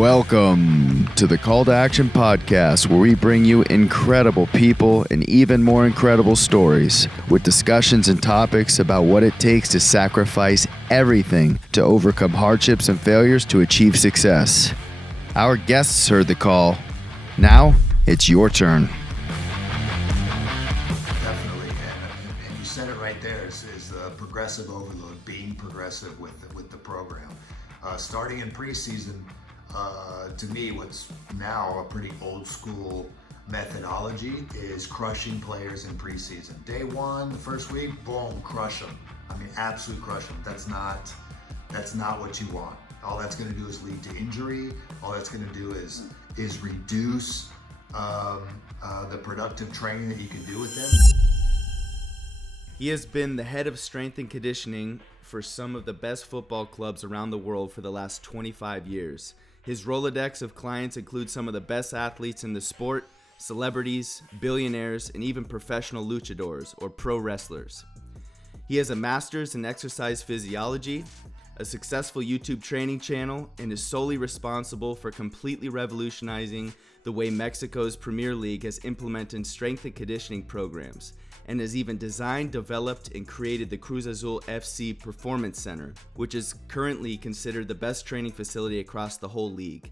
Welcome to the Call to Action podcast, where we bring you incredible people and even more incredible stories with discussions and topics about what it takes to sacrifice everything to overcome hardships and failures to achieve success. Our guests heard the call. Now it's your turn. Definitely, and you said it right there, is the progressive overload, being progressive with the program. Starting in preseason, to me, what's now a pretty old school methodology is crushing players in preseason. Day one, the first week, boom, crush them. I mean, absolute crush them. That's not what you want. All that's going to do is lead to injury. All that's going to do is reduce the productive training that you can do with them. He has been the head of strength and conditioning for some of the best football clubs around the world for the last 25 years. His Rolodex of clients includes some of the best athletes in the sport, celebrities, billionaires, and even professional luchadors or pro wrestlers. He has a master's in exercise physiology, a successful YouTube training channel, and is solely responsible for completely revolutionizing the way Mexico's Premier League has implemented strength and conditioning programs, and has even designed, developed, and created the Cruz Azul FC Performance Center, which is currently considered the best training facility across the whole league.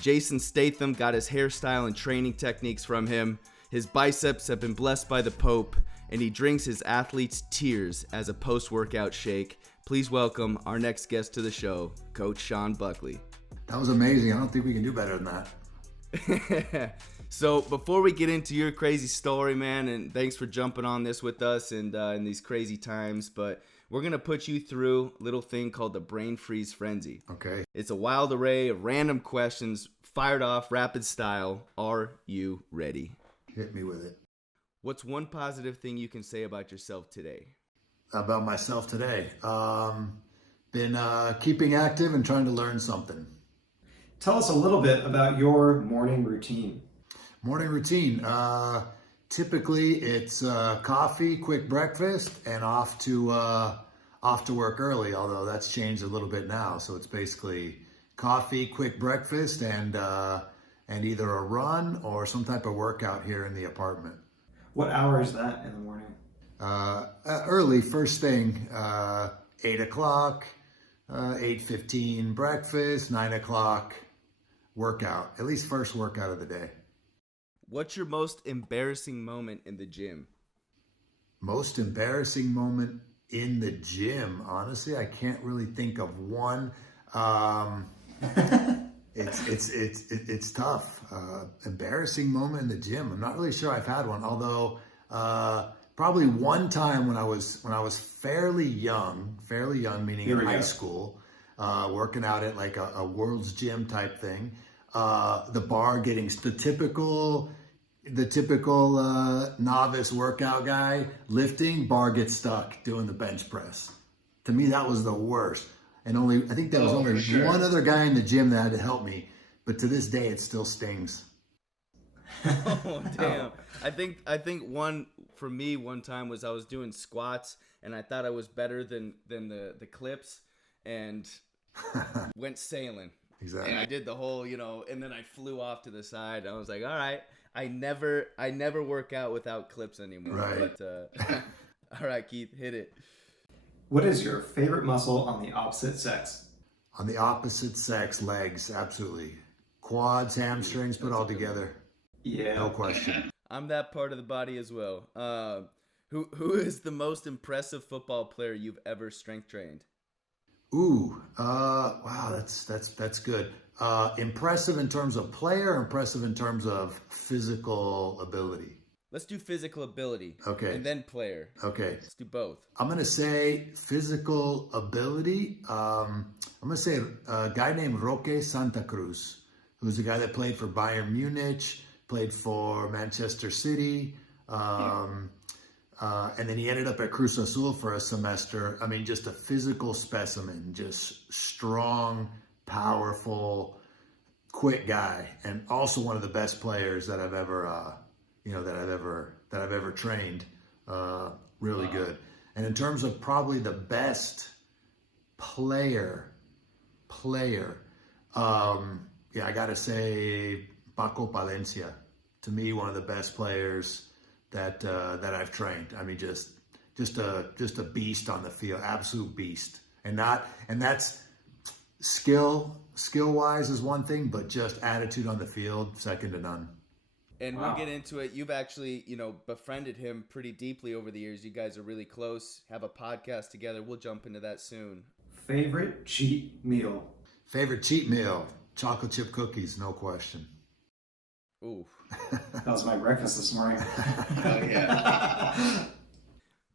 Jason Statham got his hairstyle and training techniques from him. His biceps have been blessed by the Pope, and he drinks his athletes' tears as a post-workout shake. Please welcome our next guest to the show, Coach Sean Buckley. That was amazing. I don't think we can do better than that. So before we get into your crazy story, man, and thanks for jumping on this with us and in these crazy times, but we're going to put you through a little thing called the Brain Freeze Frenzy. Okay. It's a wild array of random questions fired off rapid style. Are you ready? Hit me with it. What's one positive thing you can say about yourself today? About myself today? Been keeping active and trying to learn something. Tell us a little bit about your morning routine. Morning routine. Typically, it's coffee, quick breakfast, and off to work early. Although that's changed a little bit now. So it's basically coffee, quick breakfast, and either a run or some type of workout here in the apartment. What hour is that in the morning? Early, first thing, 8 o'clock, 8:15 breakfast, 9 o'clock workout. At least first workout of the day. What's your most embarrassing moment in the gym? Most embarrassing moment in the gym? Honestly, I can't really think of one. It's tough. Embarrassing moment in the gym. I'm not really sure I've had one. Although probably one time when I was fairly young, meaning in high school, working out at like a World's Gym type thing. The bar getting the typical novice workout guy lifting, bar gets stuck doing the bench press. To me, that was the worst. And I think there was only one other guy in the gym that had to help me. But to this day, it still stings. Oh, damn. I think one for me one time was I was doing squats and I thought I was better than the clips and went sailing. Exactly. And I did the whole, and then I flew off to the side. I was like, all right, I never work out without clips anymore. Right. But, all right, Keith, hit it. What is your favorite muscle on the opposite sex? On the opposite sex, legs, absolutely. Quads, hamstrings, put all together. Yeah. No question. I'm that part of the body as well. Who is the most impressive football player you've ever strength trained? Ooh, wow, that's good. Impressive in terms of player, impressive in terms of physical ability. Let's do physical ability. Okay. And then player. Okay. Let's do both. I'm going to say physical ability. I'm going to say a guy named Roque Santa Cruz, who's a guy that played for Bayern Munich, played for Manchester City, and then he ended up at Cruz Azul for a semester. I mean, just a physical specimen, just strong, powerful, quick guy, and also one of the best players that I've ever, that I've ever trained. Really good. And in terms of probably the best player, I got to say Paco Palencia. To me, one of the best players that I've trained. I mean, just a beast on the field, absolute beast. And that's skill wise is one thing, but just attitude on the field, second to none. And We'll get into it. You've actually, befriended him pretty deeply over the years. You guys are really close, have a podcast together. We'll jump into that soon. Favorite cheat meal? Favorite cheat meal? Chocolate chip cookies, no question. Ooh. That was my breakfast this morning. Oh, yeah.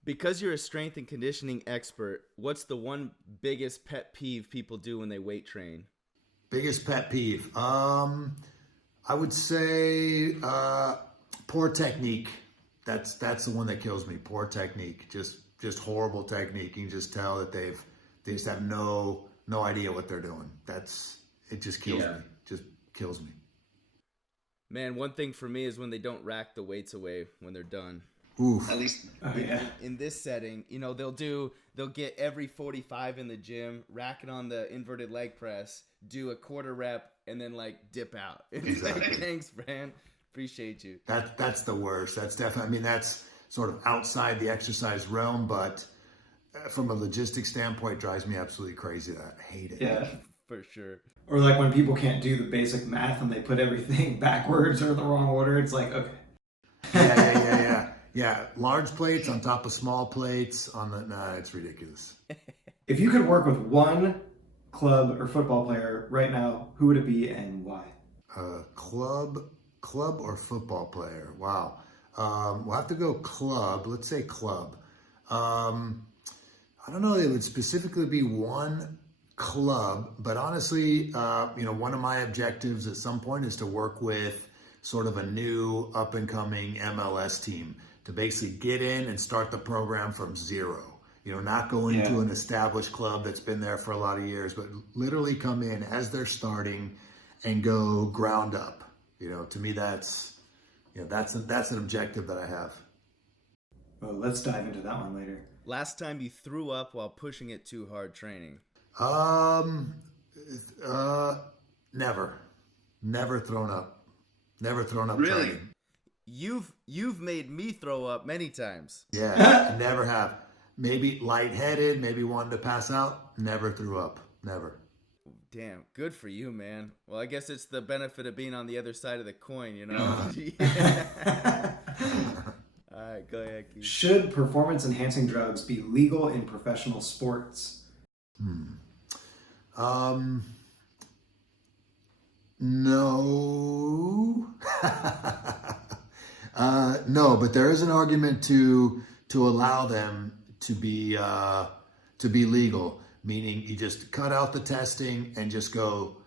Because you're a strength and conditioning expert, what's the one biggest pet peeve people do when they weight train? Biggest pet peeve? I would say poor technique. That's the one that kills me. Poor technique. Just horrible technique. You can just tell that they just have no idea what they're doing. It just kills me. Just kills me. Man, one thing for me is when they don't rack the weights away when they're done. Oof. At least in this setting, they'll get every 45 in the gym, rack it on the inverted leg press, do a quarter rep, and then dip out. It's like, thanks, man. Appreciate you. That's the worst. That's definitely. I mean, that's sort of outside the exercise realm, but from a logistics standpoint, it drives me absolutely crazy. I hate it. Yeah, for sure. Or when people can't do the basic math and they put everything backwards or the wrong order, it's like, okay. Yeah, large plates on top of small plates it's ridiculous. If you could work with one club or football player right now, who would it be and why? Club or football player? Wow. We'll have to go club. Let's say club. I don't know. It would specifically be one club, but honestly, one of my objectives at some point is to work with sort of a new up and coming MLS team to basically get in and start the program from zero. Not go into an established club that's been there for a lot of years, but literally come in as they're starting and go ground up. To me, that's an objective that I have. Well, let's dive into that one later. Last time you threw up while pushing it too hard training? Never thrown up. Never thrown up. Really? Training. You've made me throw up many times. Yeah, never have. Maybe lightheaded, maybe wanted to pass out. Never threw up. Never. Damn, good for you, man. Well, I guess it's the benefit of being on the other side of the coin, All right, go ahead, Keith. Should performance-enhancing drugs be legal in professional sports? No. No, but there is an argument to allow them to be legal, meaning you just cut out the testing and just go,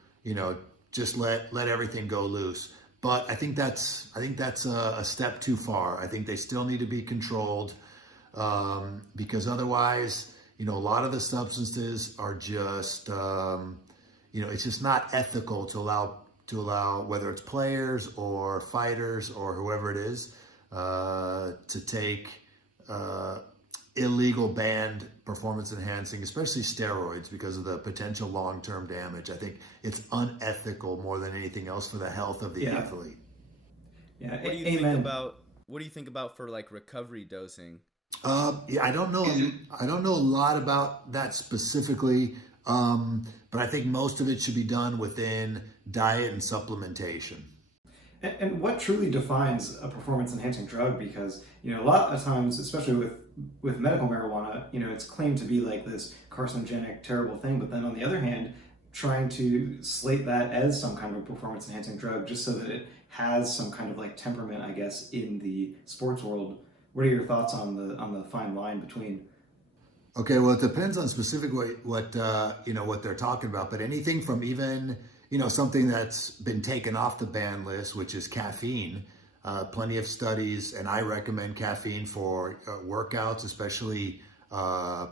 just let everything go loose. But I think that's a step too far. I think they still need to be controlled because otherwise, a lot of the substances are just, it's just not ethical to allow whether it's players or fighters or whoever it is to take illegal banned performance enhancing, especially steroids, because of the potential long-term damage. I think it's unethical more than anything else for the health of the athlete. Yeah. What do you think about for recovery dosing? I don't know. I don't know a lot about that specifically, but I think most of it should be done within diet and supplementation. And what truly defines a performance-enhancing drug? Because a lot of times, especially with medical marijuana, it's claimed to be this carcinogenic, terrible thing. But then on the other hand, trying to slate that as some kind of a performance-enhancing drug, just so that it has some kind of temperament, I guess, in the sports world. What are your thoughts on the fine line between? Okay, well, it depends on specifically what they're talking about. But anything from even something that's been taken off the ban list, which is caffeine. Plenty of studies, and I recommend caffeine for workouts, especially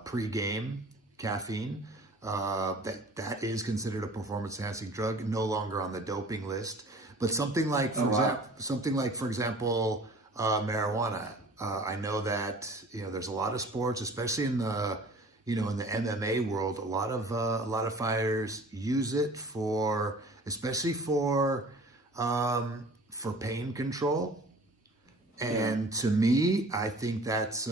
pre-game caffeine. That is considered a performance-enhancing drug, no longer on the doping list. But something like, for example, marijuana. I know that there's a lot of sports, especially in the in the MMA world, a lot of fighters use it for especially for pain control. And to me, I think that's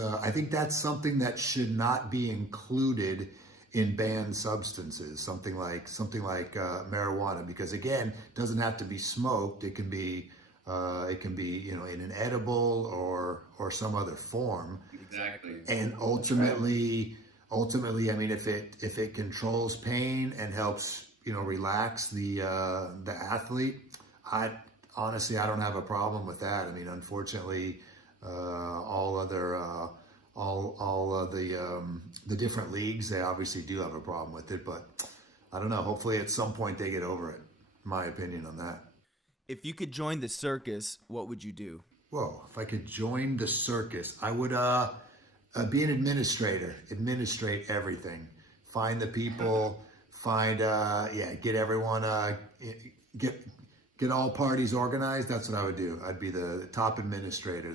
something that should not be included in banned substances, something like marijuana, because again, it doesn't have to be smoked. It can be in an edible or some other form. Exactly. And ultimately, I mean, if it controls pain and helps relax the athlete, I don't have a problem with that. I mean, unfortunately, all of the different leagues, they obviously do have a problem with it, but I don't know. Hopefully at some point they get over it. My opinion on that. If you could join the circus, what would you do? Whoa, if I could join the circus, I would be an administrator, administrate everything, find the people, get everyone, get all parties organized. That's what I would do. I'd be the top administrator.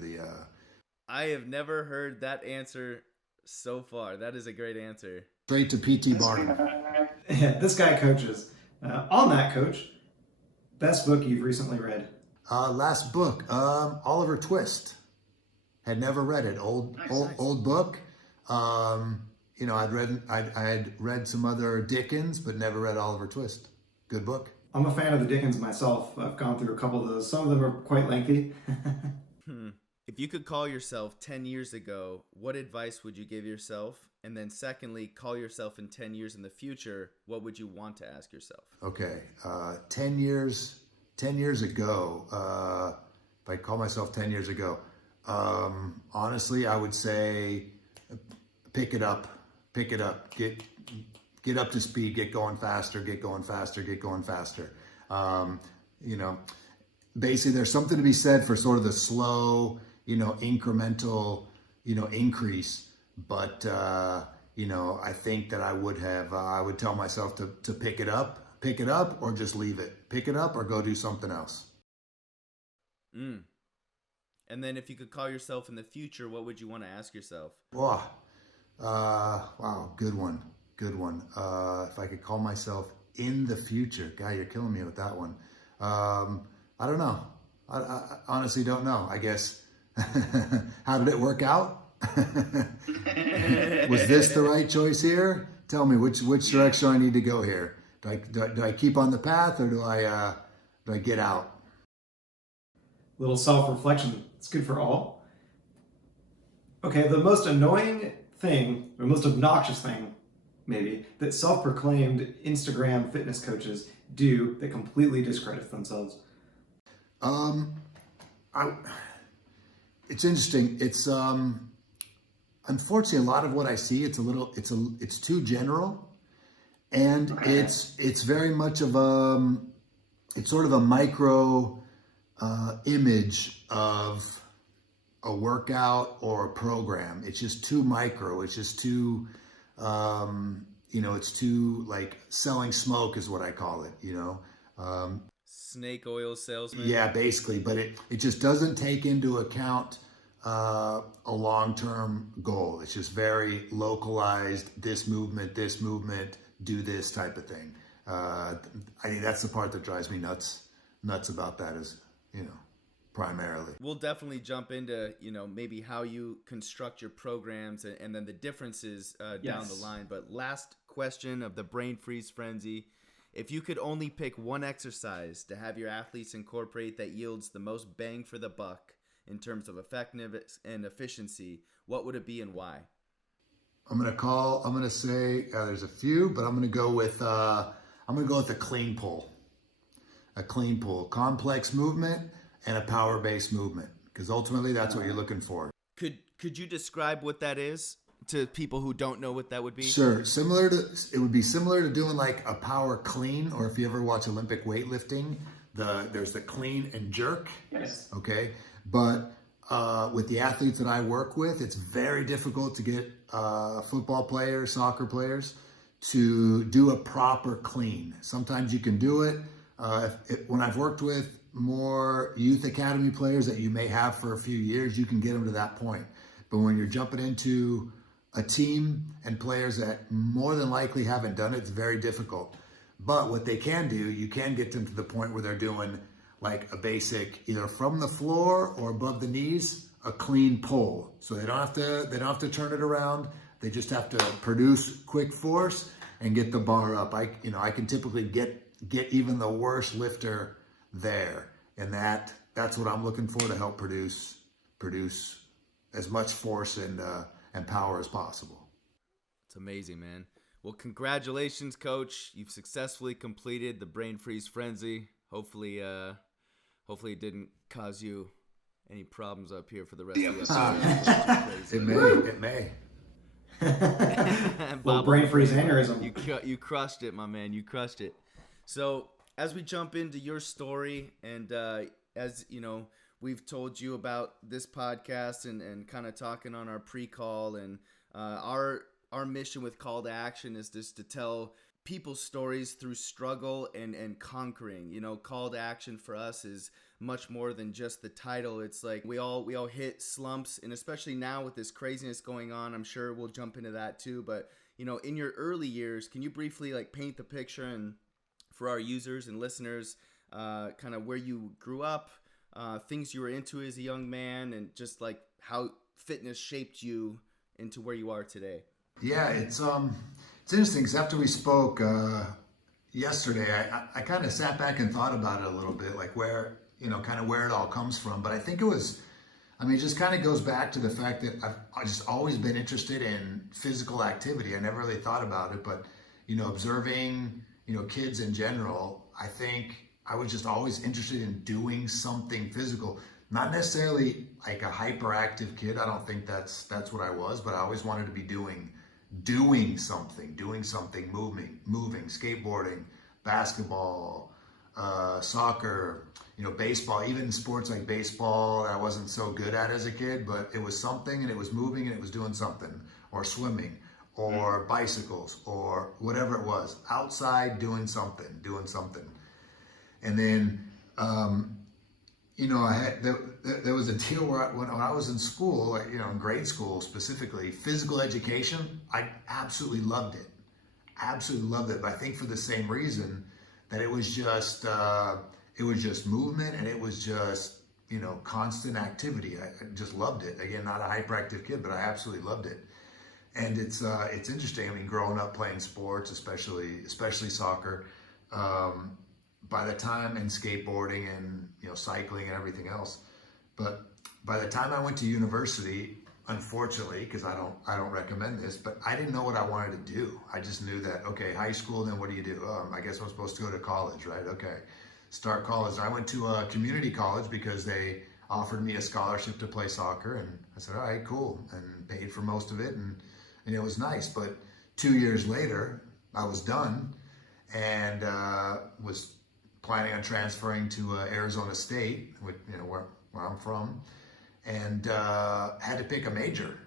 I have never heard that answer so far. That is a great answer. Straight to Pt.1. Yeah, this guy coaches. On that, Coach, best book you've recently read? Last book, Oliver Twist. Had never read it. Old book. I had read some other Dickens, but never read Oliver Twist. Good book. I'm a fan of the Dickens myself. I've gone through a couple of those. Some of them are quite lengthy. If you could call yourself 10 years ago, what advice would you give yourself? And then secondly, call yourself in 10 years in the future, what would you want to ask yourself? Okay. 10 years ago, if I call myself 10 years ago, honestly, I would say pick it up, get up to speed, get going faster. Basically there's something to be said for sort of the slow, incremental, increase. But, I think that I would tell myself to pick it up or just leave it. Pick it up or go do something else. And then if you could call yourself in the future, what would you want to ask yourself? Wow, good one. If I could call myself in the future, guy, you're killing me with that one. I don't know. I honestly don't know. I guess, how did it work out? Was this the right choice here? Tell me which direction I need to go here. Do I keep on the path or do I get out? Little self-reflection. It's good for all. Okay, the most annoying thing, or most obnoxious thing, maybe, that self-proclaimed Instagram fitness coaches do that completely discredits themselves. It's interesting. It's unfortunately a lot of what I see. It's too general, and it's very much of it's sort of a micro image of a workout or a program. It's just too micro. It's just too it's too like selling smoke is what I call it. Snake oil salesman. Yeah, basically, but it just doesn't take into account a long-term goal. It's just very localized, this movement, do this type of thing. I think that's the part that drives me nuts about that is, primarily. We'll definitely jump into, maybe how you construct your programs and then the differences down the line. But last question of the Brain Freeze Frenzy. If you could only pick one exercise to have your athletes incorporate that yields the most bang for the buck in terms of effectiveness and efficiency, what would it be and why? I'm gonna say there's a few, but I'm gonna go with a clean pull. A clean pull, complex movement and a power-based movement, because ultimately that's what you're looking for. Could you describe what that is to people who don't know what that would be? Sure. It would be similar to doing like a power clean, or if you ever watch Olympic weightlifting, there's the clean and jerk. Yes. Okay. But with the athletes that I work with, it's very difficult to get football players, soccer players to do a proper clean. Sometimes you can do it. When I've worked with more youth academy players that you may have for a few years, you can get them to that point. But when you're jumping into a team and players that more than likely haven't done it, it's very difficult. But what they can do, you can get them to the point where they're doing like a basic, either from the floor or above the knees, a clean pull. So they don't have to turn it around. They just have to produce quick force and get the bar up. I can typically get even the worst lifter there, and that's what I'm looking for to help produce as much force and power as possible. It's amazing, man. Well, congratulations, Coach. You've successfully completed the brain freeze frenzy. Hopefully it didn't cause you any problems up here for the rest of the episode. It may. Well, brain freeze aneurysm. You crushed it, my man. You crushed it. So as we jump into your story, and as you know, we've told you about this podcast and kind of talking on our pre-call, and our mission with Call to Action is just to tell people's stories through struggle and conquering. You know, Call to Action for us is much more than just the title. It's like we all hit slumps, and especially now with this craziness going on, I'm sure we'll jump into that too. But you know, in your early years, can you briefly like paint the picture and for our users and listeners, kind of where you grew up, things you were into as a young man, and just like how fitness shaped you into where you are today? Yeah, it's interesting because after we spoke yesterday, I kind of sat back and thought about it a little bit, like where it all comes from. But I think it just kind of goes back to the fact that I've just always been interested in physical activity. I never really thought about it, but observing kids in general, I think I was just always interested in doing something physical. Not necessarily like a hyperactive kid. I don't think that's what I was, but I always wanted to be doing something, moving, skateboarding, basketball, soccer, baseball, even sports like baseball I wasn't so good at as a kid, but it was something, and it was moving, and it was doing something, or swimming, or bicycles, or whatever it was, outside doing something. And then, there was a deal where when I was in school, like, in grade school specifically, physical education, I absolutely loved it. But I think for the same reason that it was just movement, and it was just, constant activity. I just loved it. Again, not a hyperactive kid, but I absolutely loved it. And it's interesting. I mean, growing up playing sports, especially soccer, by the time, and skateboarding and cycling and everything else, but by the time I went to university, unfortunately, because I don't recommend this, but I didn't know what I wanted to do. I just knew that, okay, high school, then what do you do? I guess I'm supposed to go to college, right? Okay, start college. I went to a community college because they offered me a scholarship to play soccer, and I said, all right, cool, and paid for most of it, and it was nice. But 2 years later, I was done, and was planning on transferring to Arizona State, where I'm from, and had to pick a major.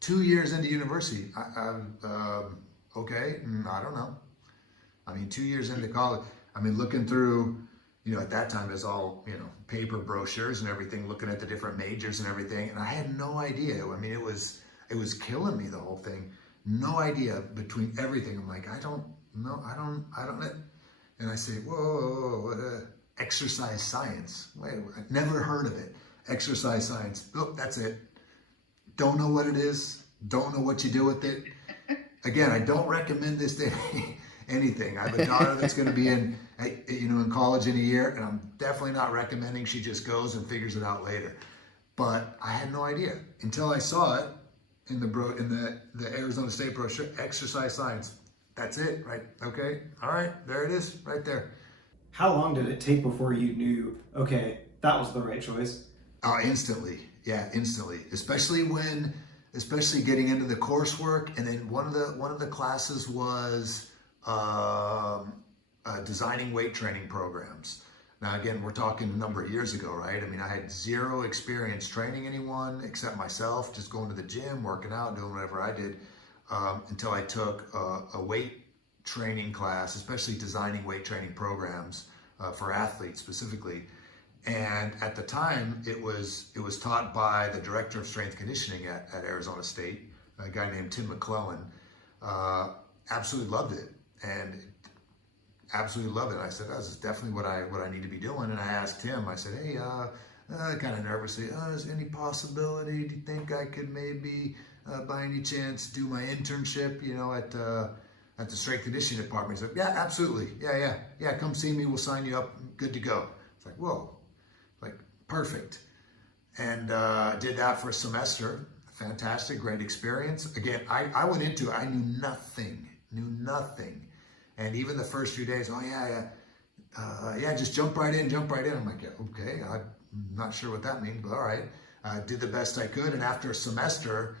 2 years into university, okay, I don't know. I mean, 2 years into college, I mean, looking through, at that time it was all, paper brochures and everything, looking at the different majors and everything, and I had no idea. I mean, it was killing me, the whole thing. No idea between everything. I'm like, I don't know. And I say, whoa, exercise science. Wait, I've never heard of it. Exercise science. Look, that's it. Don't know what it is. Don't know what you do with it. Again, I don't recommend this to anything. I have a daughter that's going to be in college in a year, and I'm definitely not recommending she just goes and figures it out later. But I had no idea until I saw it in the Arizona State brochure, exercise science. That's it, right? Okay, all right, there it is, right there. How long did it take before you knew, okay, that was the right choice? Instantly, yeah, instantly. Especially getting into the coursework, and then one of the classes was designing weight training programs. Now, again, we're talking a number of years ago, right? I mean, I had zero experience training anyone except myself, just going to the gym, working out, doing whatever I did. Until I took a weight training class, especially designing weight training programs for athletes specifically. And at the time, it was taught by the director of strength conditioning at Arizona State, a guy named Tim McClellan. Absolutely loved it. And absolutely love it. I said, this is definitely what I need to be doing. And I asked him, I said, hey, kind of nervously, is there any possibility, do you think I could maybe, by any chance, do my internship, at the strength conditioning department? He's like, yeah, absolutely. Yeah, come see me. We'll sign you up. Good to go. It's like, whoa, like, perfect. And did that for a semester. Fantastic, great experience. Again, I went into it, I knew nothing. And even the first few days, just jump right in. I'm like, yeah, okay, I'm not sure what that means, but all right. Did the best I could, and after a semester,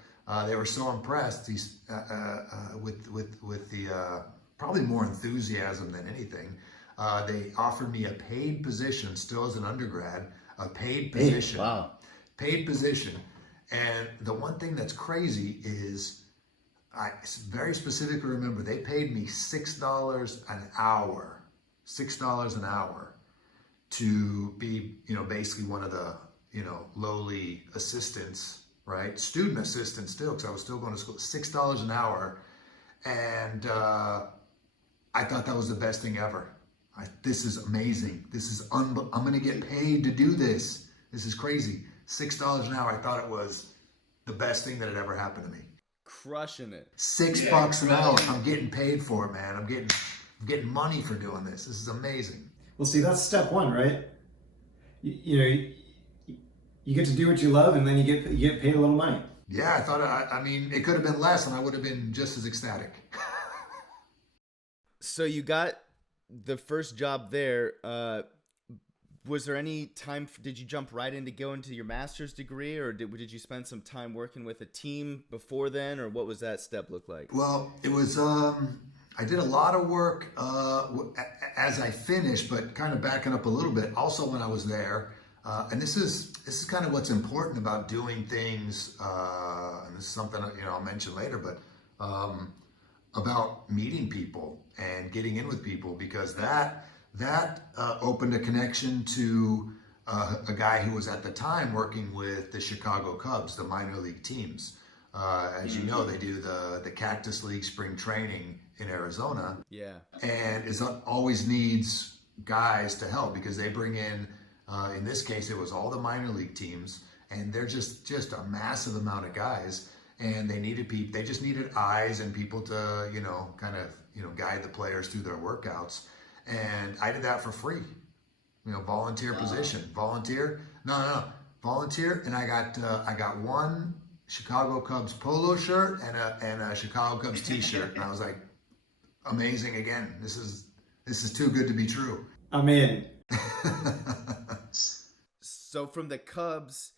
they were so impressed with the probably more enthusiasm than anything. They offered me a paid position, still as an undergrad, a paid position. Wow. Paid position. And the one thing that's crazy is, I very specifically remember they paid me $6 an hour. $6 an hour to be, basically one of the, lowly assistants, right? Student assistant still, because I was still going to school. $6 an hour. And I thought that was the best thing ever. This is amazing. I'm going to get paid to do this. This is crazy. $6 an hour. I thought it was the best thing that had ever happened to me. Crushing it. $6 an hour. I'm getting paid for it, man. I'm getting money for doing this. This is amazing. Well, see, that's step one, right? You get to do what you love, and then you get paid a little money. Yeah, I thought. It could have been less, and I would have been just as ecstatic. So you got the first job there. Was there any time? Did you jump right into going to your master's degree, or did you spend some time working with a team before then, or what was that step look like? Well, it was. I did a lot of work as I finished, but kind of backing up a little bit. Also, when I was there, and this is kind of what's important about doing things. And this is something I'll mention later, but about meeting people and getting in with people, because that opened a connection to a guy who was at the time working with the Chicago Cubs, the minor league teams. As you know, they do the Cactus League spring training in Arizona. Yeah. And it always needs guys to help, because they bring in this case, it was all the minor league teams, and they're just a massive amount of guys. And they just needed eyes and people to, guide the players through their workouts. And I did that for free, volunteer position, volunteer. No, volunteer. And I got one Chicago Cubs polo shirt and a Chicago Cubs t-shirt. And I was like, amazing again. This is too good to be true. I'm in. So from the Cubs,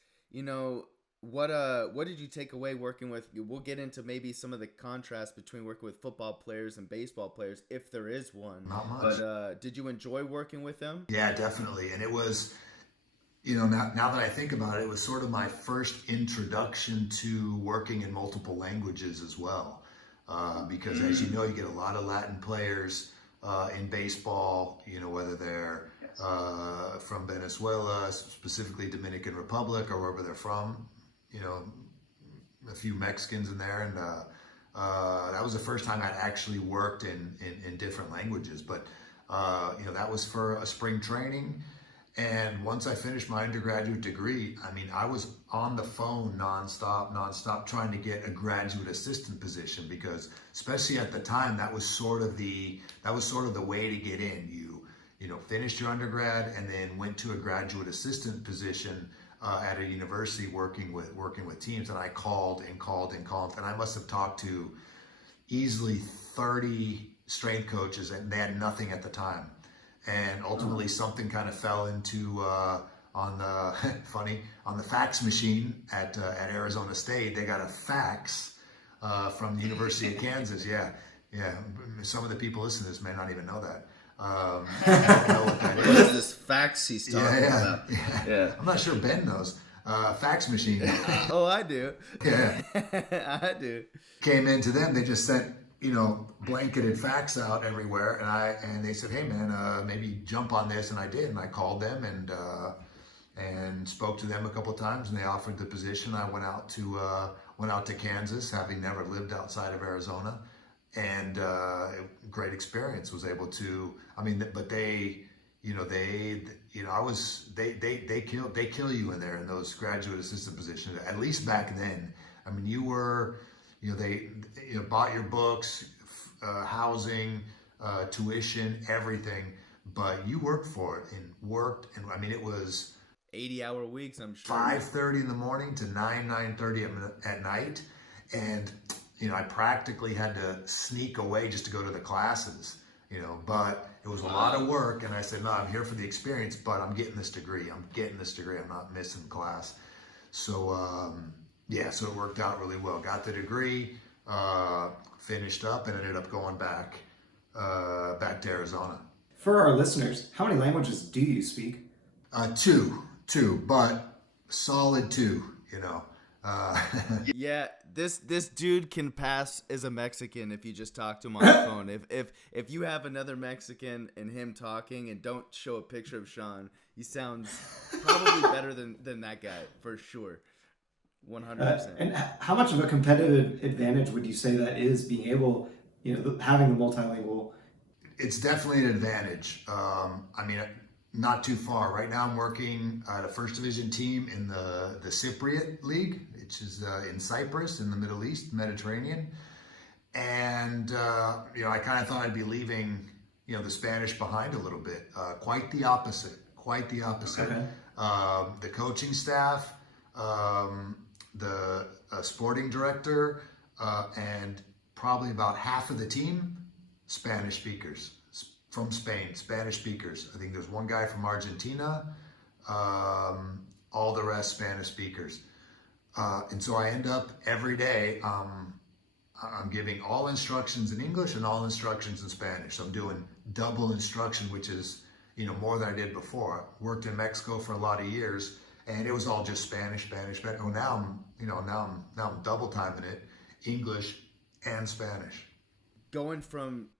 what did you take away working with? We'll get into maybe some of the contrast between working with football players and baseball players, if there is one. Not much. But did you enjoy working with them? Yeah, definitely. And it was, now that I think about it, it was sort of my first introduction to working in multiple languages as well. Because as you know, you get a lot of Latin players in baseball, whether they're from Venezuela, specifically Dominican Republic, or wherever they're from. A few Mexicans in there, and that was the first time I'd actually worked in different languages. But that was for a spring training, and once I finished my undergraduate degree, I was on the phone nonstop, trying to get a graduate assistant position, because especially at the time, that was sort of the way to get in. You finished your undergrad and then went to a graduate assistant position at a university working with teams. And I called, and I must have talked to easily 30 strength coaches, and they had nothing at the time. And ultimately something kind of fell into on the fax machine at Arizona State. They got a fax from the University of Kansas. Yeah. Some of the people listening to this may not even know that. I don't know what that is. What is this fax he's talking about? Yeah. I'm not sure Ben knows. Fax machine. Oh, I do. Yeah. I do. Came into them. They just sent, blanketed fax out everywhere. And they said, hey man, maybe jump on this. And I did. And I called them and spoke to them a couple of times, and they offered the position. I went out to Kansas, having never lived outside of Arizona. and great experience. Was able to, I mean, but they, they kill you in there in those graduate assistant positions. At least back then, I mean, you were, they bought your books, housing, tuition, everything, but you worked for it and worked, and I mean, it was 80-hour weeks, I'm sure. 5:30 in the morning to 9:30 at night, and I practically had to sneak away just to go to the classes, but it was a lot of work, and I said, no, I'm here for the experience, but I'm getting this degree. I'm not missing class. So, so it worked out really well. Got the degree, finished up, and ended up going back to Arizona. For our listeners, how many languages do you speak? Two, but solid two, Yeah, this dude can pass as a Mexican if you just talk to him on the phone. If you have another Mexican and him talking and don't show a picture of Sean, he sounds probably better than that guy for sure. 100%. And how much of a competitive advantage would you say that is, being able, having the multilingual? It's definitely an advantage. I mean, not too far. Right now I'm working at a first division team in the Cypriot League, which is in Cyprus in the Middle East, Mediterranean. And, I kind of thought I'd be leaving, the Spanish behind a little bit. Quite the opposite. Okay. The coaching staff, the sporting director, and probably about half of the team, Spanish speakers. From Spain, Spanish speakers. I think there's one guy from Argentina, all the rest Spanish speakers. And so I end up every day, I'm giving all instructions in English and all instructions in Spanish. So I'm doing double instruction, which is, more than I did before. I worked in Mexico for a lot of years, and it was all just Spanish. Oh, now I'm double timing it, English and Spanish. Going from,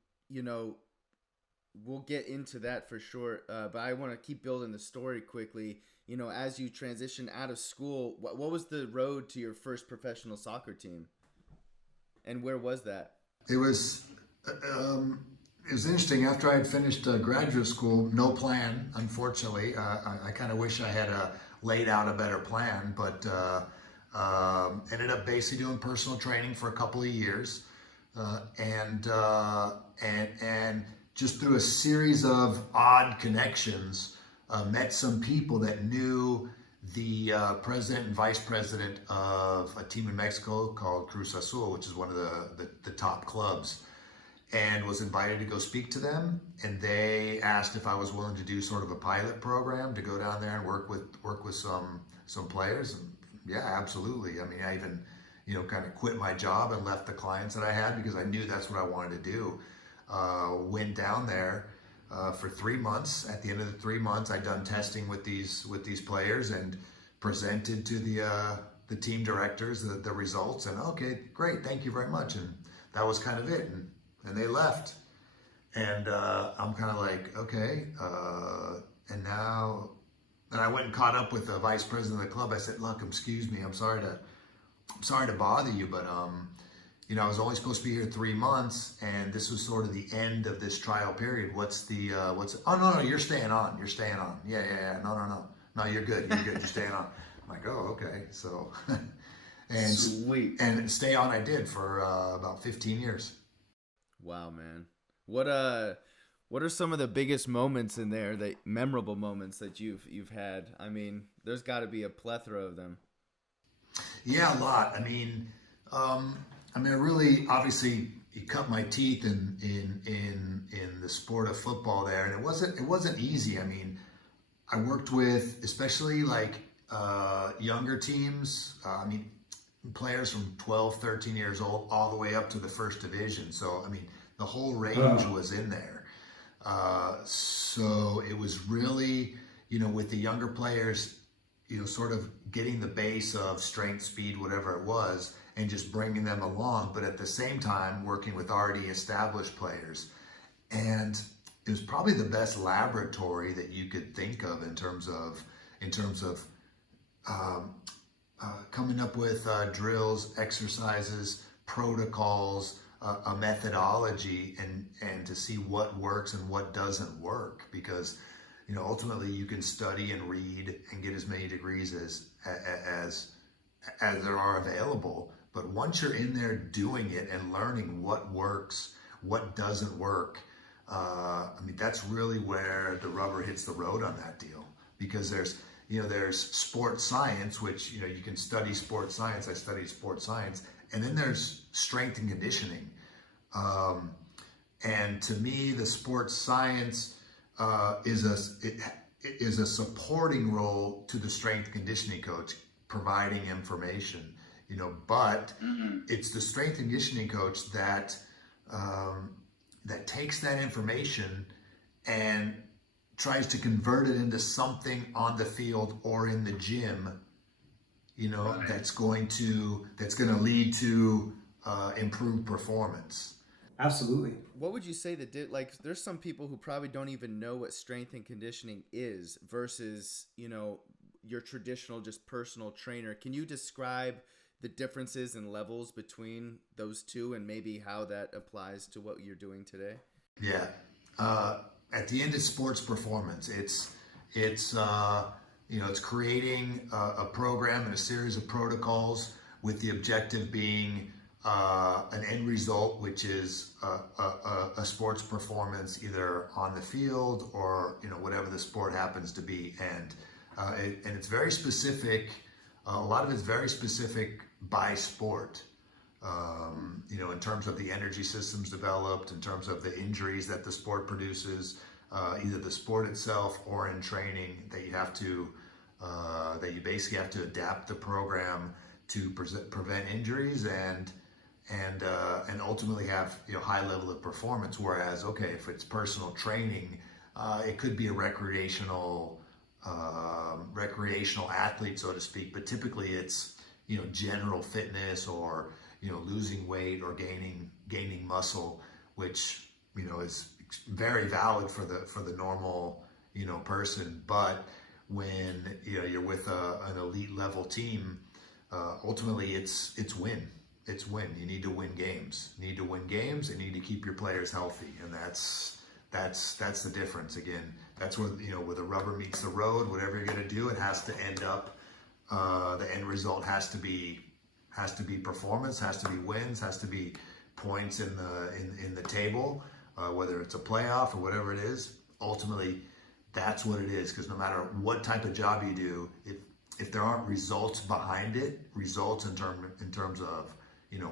we'll get into that for sure, but I want to keep building the story quickly. As you transition out of school, what was the road to your first professional soccer team, and where was that? It was interesting. After I had finished graduate school, no plan, unfortunately. I kind of wish I had laid out a better plan, but ended up basically doing personal training for a couple of years, and just through a series of odd connections, met some people that knew the president and vice president of a team in Mexico called Cruz Azul, which is one of the top clubs, and was invited to go speak to them. And they asked if I was willing to do sort of a pilot program to go down there and work with some players. And yeah, absolutely. I mean, I even kind of quit my job and left the clients that I had because I knew that's what I wanted to do. Went down there for 3 months. At the end of the 3 months, I'd done testing with these players and presented to the team directors the results. And okay, great, thank you very much. And that was kind of it. And they left. And I'm kind of like, okay. And now, and I went and caught up with the vice president of the club. I said, look, excuse me, I'm sorry to bother you, but I was only supposed to be here 3 months, and this was sort of the end of this trial period. Oh, no, you're staying on. Yeah. No, you're good. You're staying on. I'm like, oh, okay. So, and sweet. And stay on I did for about 15 years. Wow, man. What are some of the biggest moments in there, memorable moments that you've had? I mean, there's got to be a plethora of them. Yeah, a lot. I mean, I really, obviously, you cut my teeth in the sport of football there, and it wasn't easy. I mean, I worked with especially like younger teams. I mean, players from 12, 13 years old all the way up to the first division. So I mean, the whole range was in there. So it was really, with the younger players, sort of getting the base of strength, speed, whatever it was, and just bringing them along, but at the same time working with already established players. And it was probably the best laboratory that you could think of in terms of coming up with drills, exercises, protocols, a methodology and to see what works and what doesn't work, because ultimately you can study and read and get as many degrees as there are available, but once you're in there doing it and learning what works, what doesn't work, that's really where the rubber hits the road on that deal. Because there's sports science, which you can study sports science. I studied sports science, and then there's strength and conditioning. And to me, the sports science is a supporting role to the strength conditioning coach, providing information. But it's the strength and conditioning coach that takes that information and tries to convert it into something on the field or in the gym, right, that's going to lead to improved performance. Absolutely. What would you say that there's some people who probably don't even know what strength and conditioning is versus, your traditional just personal trainer. Can you describe the differences and levels between those two and maybe how that applies to what you're doing today? Yeah. At the end of sports performance, it's creating a program and a series of protocols with the objective being an end result, which is a sports performance either on the field or whatever the sport happens to be, and it's very specific. A lot of it's very specific by sport. In terms of the energy systems developed, in terms of the injuries that the sport produces, either the sport itself or in training, that you basically have to adapt the program to prevent injuries and ultimately have high level of performance. Whereas, if it's personal training, it could be a recreational athlete, so to speak, but typically it's general fitness or losing weight or gaining muscle, which is very valid for the normal person. But when you're with an elite level team, ultimately it's win. You need to win games. You need to win games and you need to keep your players healthy, and that's the difference. Again, that's where where the rubber meets the road. Whatever you're going to do, it has to end up. The end result has to be performance, has to be wins, has to be points in the table, whether it's a playoff or whatever it is. Ultimately, that's what it is. Because no matter what type of job you do, if there aren't results behind it, results in terms of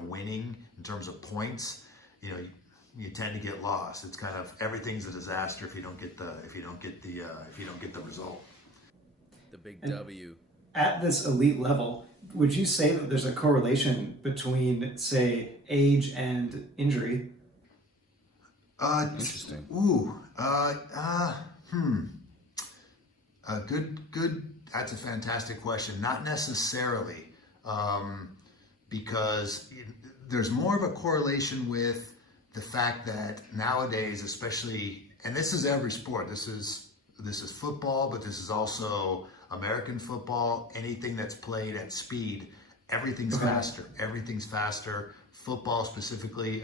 winning, in terms of points, you tend to get lost. It's kind of everything's a disaster if you don't get the result. The big W. At this elite level, would you say that there's a correlation between, say, age and injury? Interesting. Good. That's a fantastic question. Not necessarily, because there's more of a correlation with the fact that nowadays, especially, and this is every sport. This is football, but this is also American football. Anything that's played at speed, everything's faster. Everything's faster. Football specifically,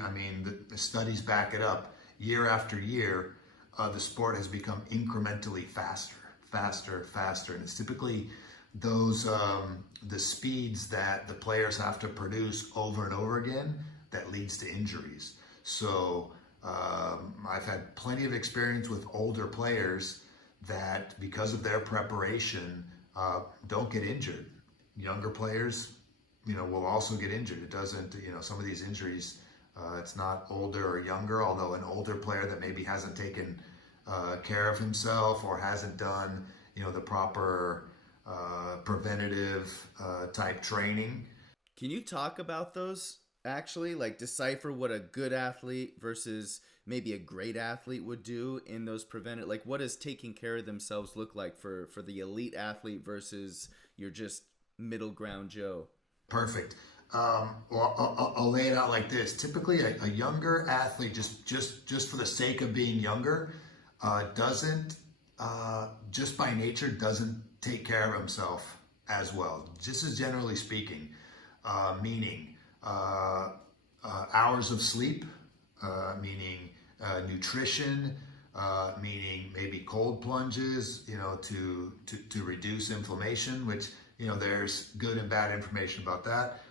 the studies back it up. Year after year, the sport has become incrementally faster, and it's typically those the speeds that the players have to produce over and over again that leads to injuries. So I've had plenty of experience with older players that, because of their preparation, don't get injured. Younger players, will also get injured. It doesn't, some of these injuries, it's not older or younger, although an older player that maybe hasn't taken care of himself or hasn't done, the proper preventative type training. Can you talk about those, actually, like decipher what a good athlete versus maybe a great athlete would do in those preventive, like what does taking care of themselves look like for the elite athlete versus your just middle ground Joe? Perfect. Well, I'll lay it out like this. Typically a younger athlete, just for the sake of being younger, doesn't, just by nature, doesn't take care of himself as well. Just as generally speaking, meaning, hours of sleep, meaning nutrition, meaning maybe cold plunges, to reduce inflammation, which, there's good and bad information about that.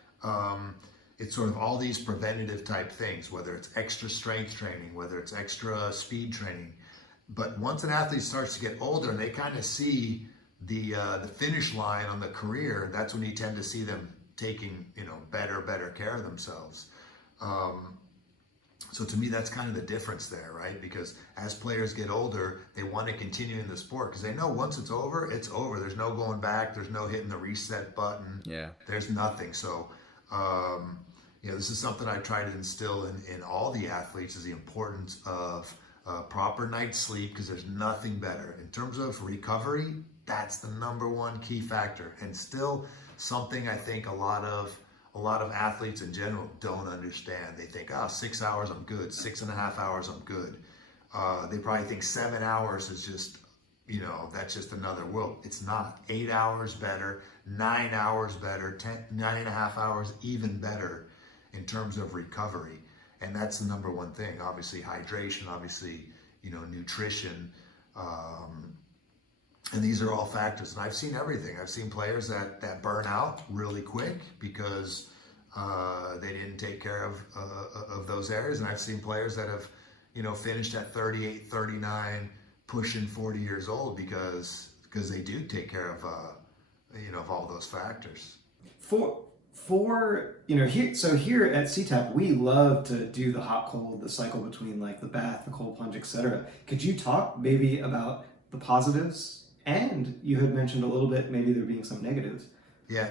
It's sort of all these preventative type things, whether it's extra strength training, whether it's extra speed training. But once an athlete starts to get older and they kind of see the finish line on the career, that's when you tend to see them taking, better care of themselves. So to me, that's kind of the difference there, right? Because as players get older, they want to continue in the sport because they know once it's over, it's over. There's no going back. There's no hitting the reset button. Yeah. There's nothing. So, this is something I try to instill in all the athletes, is the importance of proper night's sleep, because there's nothing better. In terms of recovery, that's the number one key factor, and still something I think a lot of athletes in general don't understand. They think, 6 hours I'm good, 6.5 hours I'm good. They probably think 7 hours is just, that's just another world. It's not. 8 hours better, 9 hours better, 9.5 hours even better in terms of recovery. And that's the number one thing. Obviously hydration, obviously, nutrition, and these are all factors. And I've seen everything. I've seen players that burn out really quick because they didn't take care of those areas. And I've seen players that have, finished at 38, 39, pushing 40 years old because they do take care of, of all those factors. Here at CTAP, we love to do the hot cold, the cycle between like the bath, the cold plunge, etc. Could you talk maybe about the positives? And you had mentioned a little bit, maybe there being some negatives. Yeah.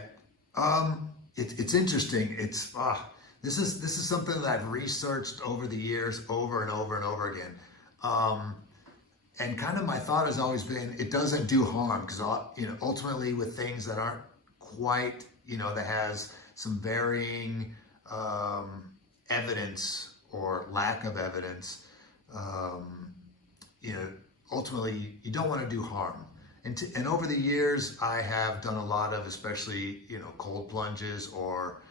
It's interesting. This is something that I've researched over the years, over and over and over again. And kind of my thought has always been, it doesn't do harm, because ultimately with things that aren't quite, that has some varying evidence or lack of evidence, ultimately you don't want to do harm. And over the years, I have done a lot of, especially, cold plunges or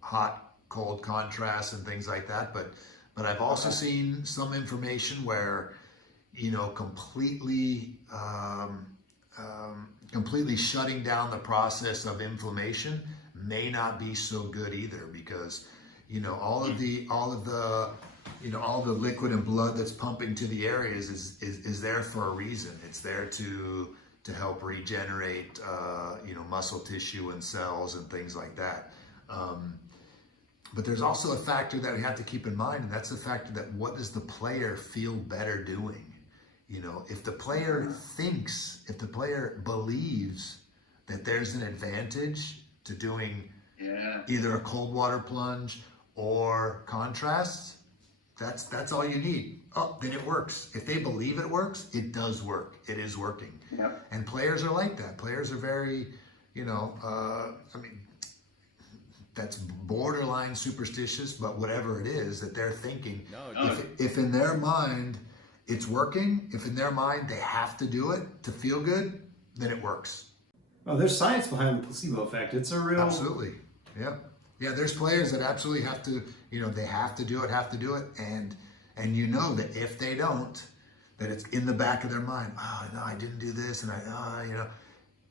hot cold contrast and things like that. But I've also seen some information where, completely shutting down the process of inflammation may not be so good either, because, all of the liquid and blood that's pumping to the areas is there for a reason. It's there to help regenerate, muscle tissue and cells and things like that. But there's also a factor that we have to keep in mind, and that's the factor that what does the player feel better doing? If the player believes that there's an advantage to doing either a cold water plunge or contrast, that's all you need. Then it works. If they believe it works, it does work. It is working. Yep. And players are like that. Players are very, that's borderline superstitious, but whatever it is that they're thinking, if in their mind it's working, if in their mind they have to do it to feel good, then it works. Oh, there's science behind the placebo effect. It's a real... Absolutely. Yeah. Yeah, there's players that absolutely have to, they have to do it. And that if they don't, that it's in the back of their mind. Oh, no, I didn't do this. And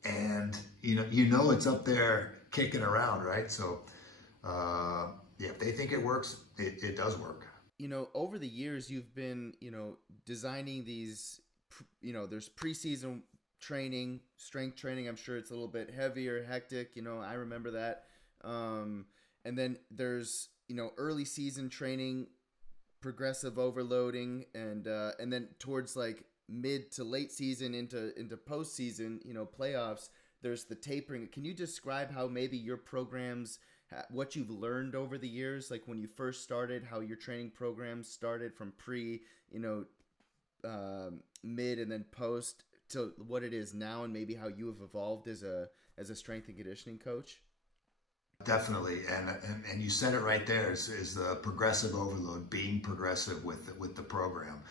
it's up there kicking around, right? So, if they think it works, it does work. Over the years, you've been, designing these, there's preseason training, strength training. I'm sure it's a little bit heavier, hectic. I remember that. And then there's, early season training, progressive overloading, and then towards like mid to late season into postseason, playoffs, there's the tapering. Can you describe how maybe your programs, what you've learned over the years, like when you first started, how your training programs started from pre, mid and then post to what it is now, and maybe how you have evolved as a strength and conditioning coach? Definitely, and you said it right there, is the progressive overload, being progressive with the program.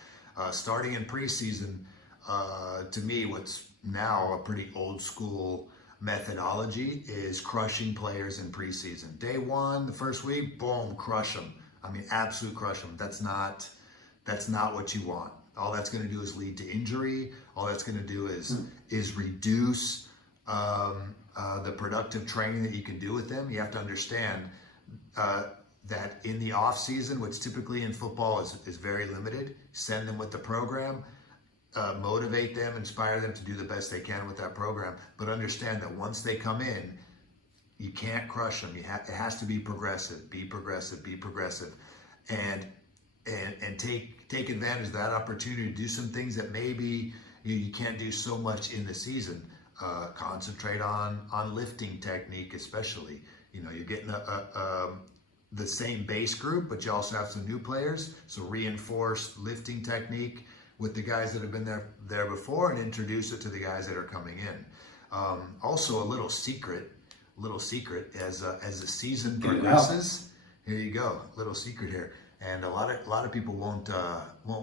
Starting in preseason, to me, what's now a pretty old school methodology is crushing players in preseason. Day one, the first week, boom, crush them. I mean, absolute crush them. That's not what you want. All that's going to do is lead to injury. All that's going to do is reduce the productive training that you can do with them. You have to understand that in the off season, which typically in football is very limited, send them with the program, motivate them, inspire them to do the best they can with that program. But understand that once they come in, you can't crush them. It has to be progressive. Be progressive. Be progressive, and take advantage of that opportunity to do some things that maybe you can't do so much in the season. Concentrate on lifting technique, especially. You're getting the same base group, but you also have some new players. So reinforce lifting technique with the guys that have been there before, and introduce it to the guys that are coming in. Also, a little secret as the season progresses. Here you go, little secret here. And a lot of people won't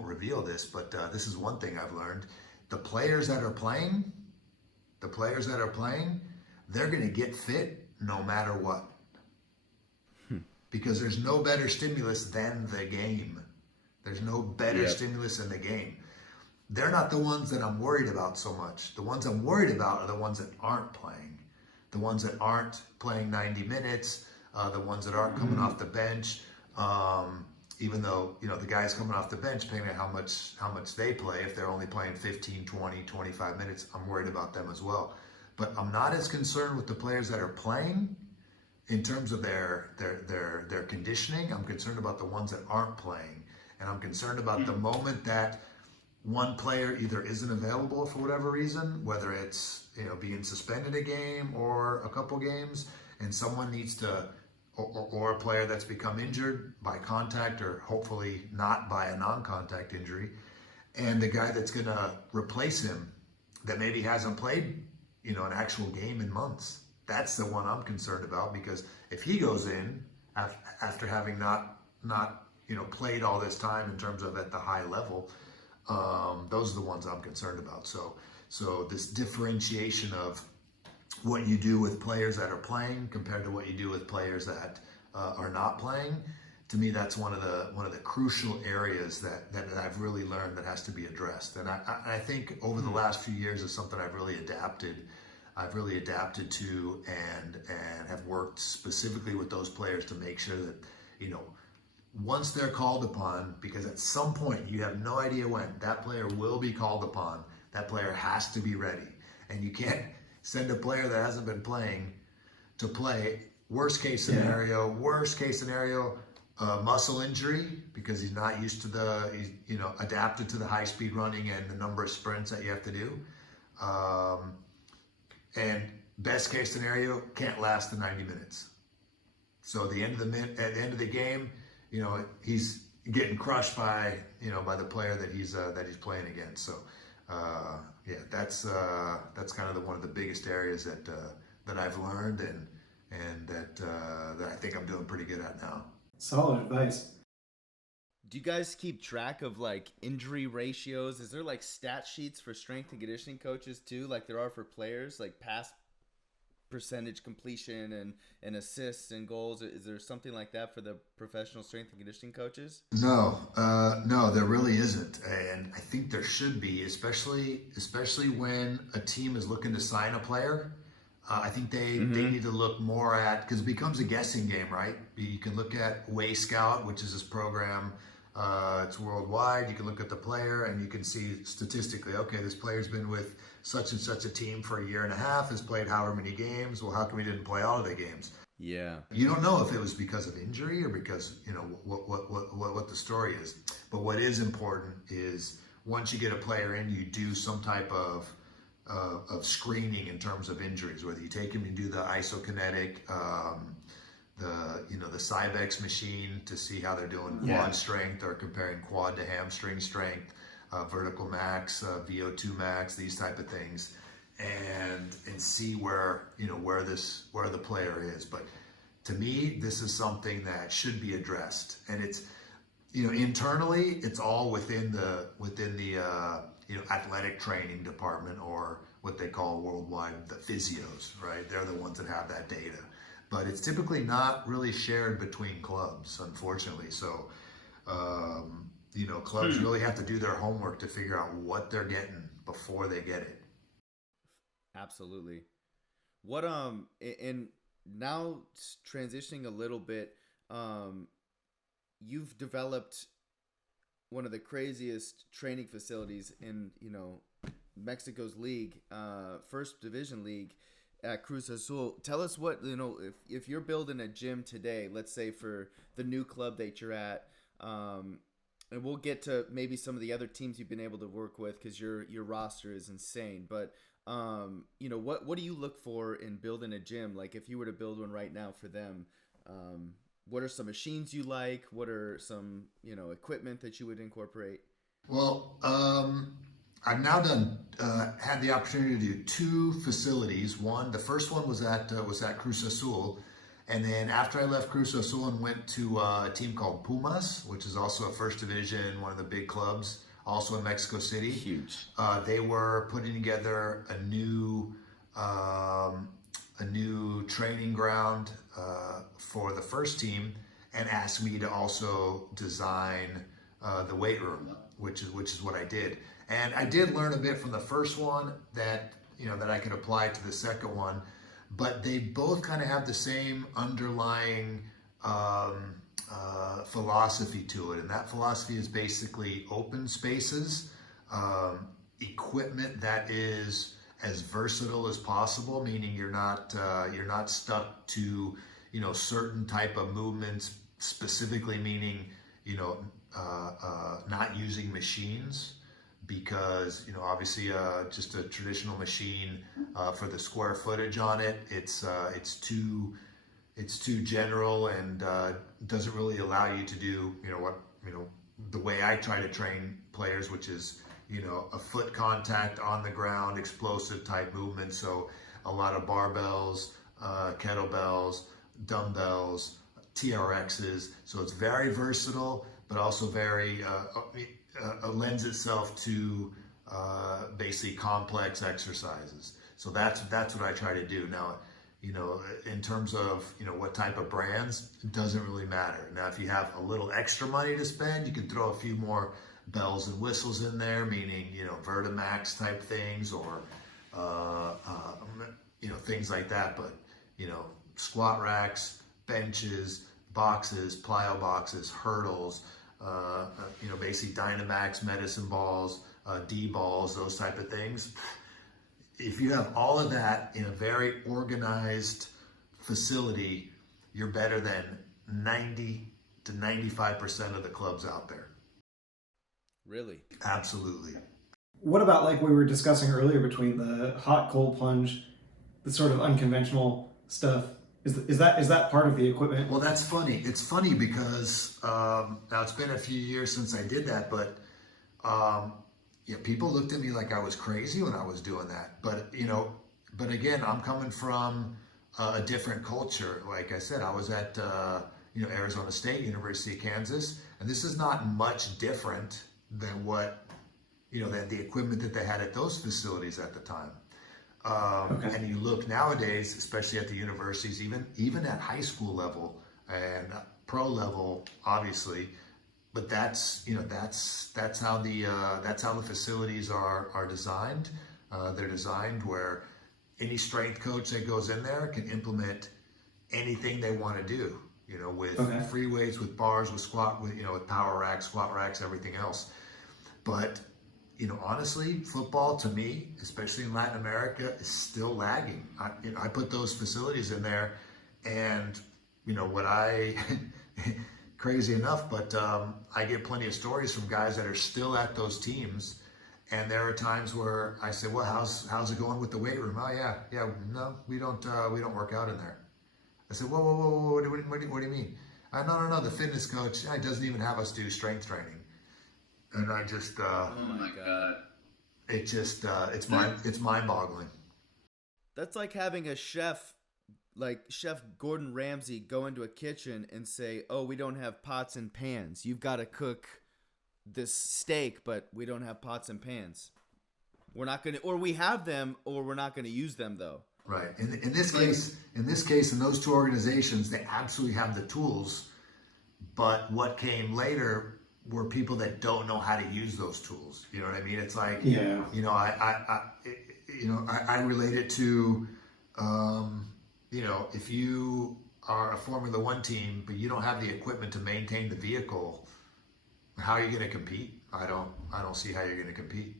reveal this, but this is one thing I've learned: the players that are playing, they're going to get fit no matter what. Because there's no better stimulus than the game. There's no better stimulus than the game. They're not the ones that I'm worried about so much. The ones I'm worried about are the ones that aren't playing. The ones that aren't playing 90 minutes, the ones that aren't coming off the bench. Even though, the guys coming off the bench, depending on how much they play, if they're only playing 15, 20, 25 minutes, I'm worried about them as well. But I'm not as concerned with the players that are playing in terms of their conditioning. I'm concerned about the ones that aren't playing. And I'm concerned about the moment that one player either isn't available for whatever reason, whether it's being suspended a game or a couple games, and someone needs to, or a player that's become injured by contact, or hopefully not by a non-contact injury, and the guy that's going to replace him that maybe hasn't played an actual game in months. That's the one I'm concerned about, because if he goes in after having not played all this time in terms of at the high level, those are the ones I'm concerned about. So this differentiation of what you do with players that are playing compared to what you do with players that are not playing, to me, that's one of the crucial areas that I've really learned that has to be addressed. And I think over the last few years is something I've really adapted to, and have worked specifically with those players to make sure that, once they're called upon, because at some point, you have no idea when, that player will be called upon. That player has to be ready. And you can't send a player that hasn't been playing to play. Worst case scenario, muscle injury, because he's not used to he's adapted to the high speed running and the number of sprints that you have to do. And best case scenario, can't last the 90 minutes. So at the end of the game, he's getting crushed by the player that he's playing against. So that's kind of one of the biggest areas that I've learned, and that I think I'm doing pretty good at now. Solid advice. Do you guys keep track of injury ratios? Is there stat sheets for strength and conditioning coaches too, like there are for players, like pass percentage completion and assists and goals? Is there something like that for the professional strength and conditioning coaches? No, there really isn't, and I think there should be, especially when a team is looking to sign a player. I think they need to look more at, because it becomes a guessing game, right? You can look at Way Scout, which is this program. It's worldwide. You can look at the player and you can see statistically, okay, this player's been with such and such a team for a year and a half, has played however many games. Well, how come he didn't play all of the games? Yeah. You don't know if it was because of injury or because, what the story is. But what is important is once you get a player in, you do some type of screening in terms of injuries, whether you take him and do the isokinetic, the Cybex machine to see how they're doing quad strength, or comparing quad to hamstring strength, vertical max, VO2 max, these type of things, and see where the player is. But to me, this is something that should be addressed, and it's internally, it's all within the athletic training department, or what they call worldwide the physios, right? They're the ones that have that data. But it's typically not really shared between clubs, unfortunately. So, clubs really have to do their homework to figure out what they're getting before they get it. Absolutely. What and now transitioning a little bit, you've developed one of the craziest training facilities in Mexico's league, first division league at Cruz Azul. Tell us what if you're building a gym today, let's say for the new club that you're at, and we'll get to maybe some of the other teams you've been able to work with because your roster is insane. But what do you look for in building a gym? Like if you were to build one right now for them, what are some machines you like? What are some equipment that you would incorporate? Well, I've now had the opportunity to do 2 facilities. The first one was at Cruz Azul, and then after I left Cruz Azul and went to a team called Pumas, which is also a first division, one of the big clubs, also in Mexico City. Huge. They were putting together a new training ground for the first team, and asked me to also design the weight room, which is what I did. And I did learn a bit from the first one that I could apply to the second one, but they both kind of have the same underlying philosophy to it. And that philosophy is basically open spaces, equipment that is as versatile as possible, meaning you're not stuck to certain type of movements, specifically meaning not using machines, because obviously just a traditional machine for the square footage on it, it's too general and doesn't really allow you to do the way I try to train players, which is a foot contact on the ground, explosive type movement. So a lot of barbells, kettlebells, dumbbells, TRXs. So it's very versatile, but also very lends itself to basically complex exercises. So that's what I try to do. Now, in terms of what type of brands, it doesn't really matter. Now, if you have a little extra money to spend, you can throw a few more bells and whistles in there, meaning Vertimax type things, or things like that. But squat racks, benches, boxes, plyo boxes, hurdles, basically Dynamax, medicine balls, D-balls, those type of things. If you have all of that in a very organized facility, you're better than 90 to 95% of the clubs out there. Really? Absolutely. What about, like we were discussing earlier, between the hot, cold plunge, the sort of unconventional stuff? Is that part of the equipment? Well, that's funny. It's funny because now it's been a few years since I did that, but people looked at me like I was crazy when I was doing that. But again, I'm coming from a different culture. Like I said, I was at Arizona State, University of Kansas, and this is not much different than what than the equipment that they had at those facilities at the time. Okay. And you look nowadays, especially at the universities, even at high school level and pro level, obviously. But that's how the facilities are designed. They're designed where any strength coach that goes in there can implement anything they want to do. With free weights, with bars, with squat, with power racks, squat racks, everything else. But honestly, football to me, especially in Latin America, is still lagging. I put those facilities in there, and crazy enough, but I get plenty of stories from guys that are still at those teams, and there are times where I say, "Well, how's it going with the weight room?" "Oh yeah, no, we don't work out in there." I said, "Whoa, what do you mean?" No, the fitness coach doesn't even have us do strength training. And I just, oh my God, it's mind-boggling. That's like having a chef, like Chef Gordon Ramsay, go into a kitchen and say, "Oh, we don't have pots and pans. You've got to cook this steak, but we don't have pots and pans." we're not going to, or we have them, or we're not going to use them though. Right. In this case, in those two organizations, they absolutely have the tools, but what came later were people that don't know how to use those tools. You know what I mean? It's like, Yeah. you know, I relate it to, you know, if you are a Formula One team, but you don't have the equipment to maintain the vehicle, how are you going to compete? I don't see how you're going to compete.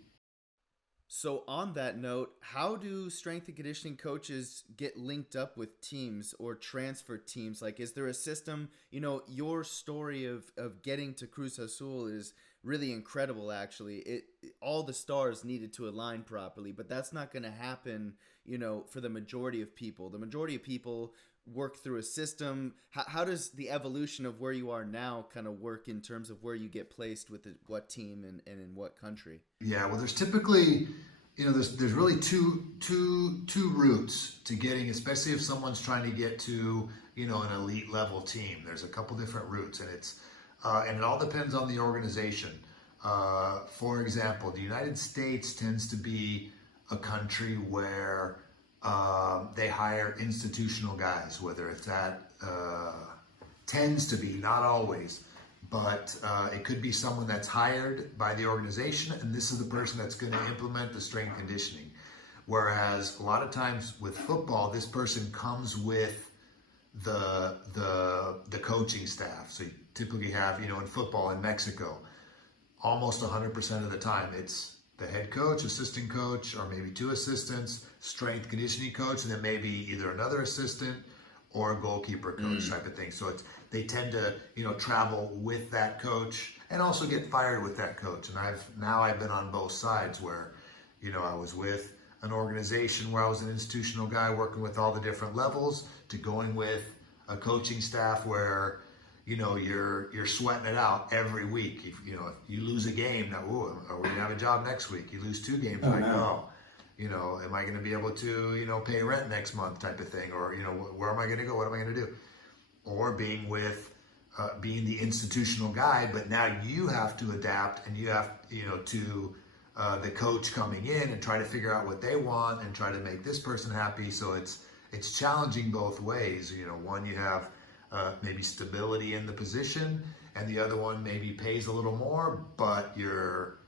So on that note, how do strength and conditioning coaches get linked up with teams or transfer teams? Like, is there a system? You know, your story of getting to Cruz Azul is really incredible, actually. All the stars needed to align properly, but that's not going to happen, you know, for the majority of people. The majority of people work through a system. How does the evolution of where you are now kind of work in terms of where you get placed with what team and in what country? Yeah, well, there's typically, you know, there's really two routes to getting, especially if someone's trying to get to, you know, an elite level team. There's a couple different routes, and and it all depends on the organization. For example, the United States tends to be a country where they hire institutional guys, whether it's that tends to be, not always, but it could be someone that's hired by the organization, and this is the person that's going to implement the strength conditioning. Whereas a lot of times with football, this person comes with the coaching staff. So you typically have, you know, in football in Mexico, almost 100% of the time it's the head coach, assistant coach, or maybe two assistants, strength conditioning coach, and then maybe either another assistant or a goalkeeper coach type of thing. So they tend to, you know, travel with that coach and also get fired with that coach. And I've been on both sides where, you know, I was with an organization where I was an institutional guy working with all the different levels, to going with a coaching staff where, you know, you're sweating it out every week. If you lose a game, now, are we gonna have a job next week? You lose 2 games, you know, am I gonna be able to, you know, pay rent next month type of thing? Or, you know, where am I gonna go? What am I gonna do? Or being the institutional guy, but now you have to adapt, and you have, you know, to the coach coming in and try to figure out what they want and try to make this person happy. So it's challenging both ways. You know, one, you have maybe stability in the position, and the other one maybe pays a little more, but you're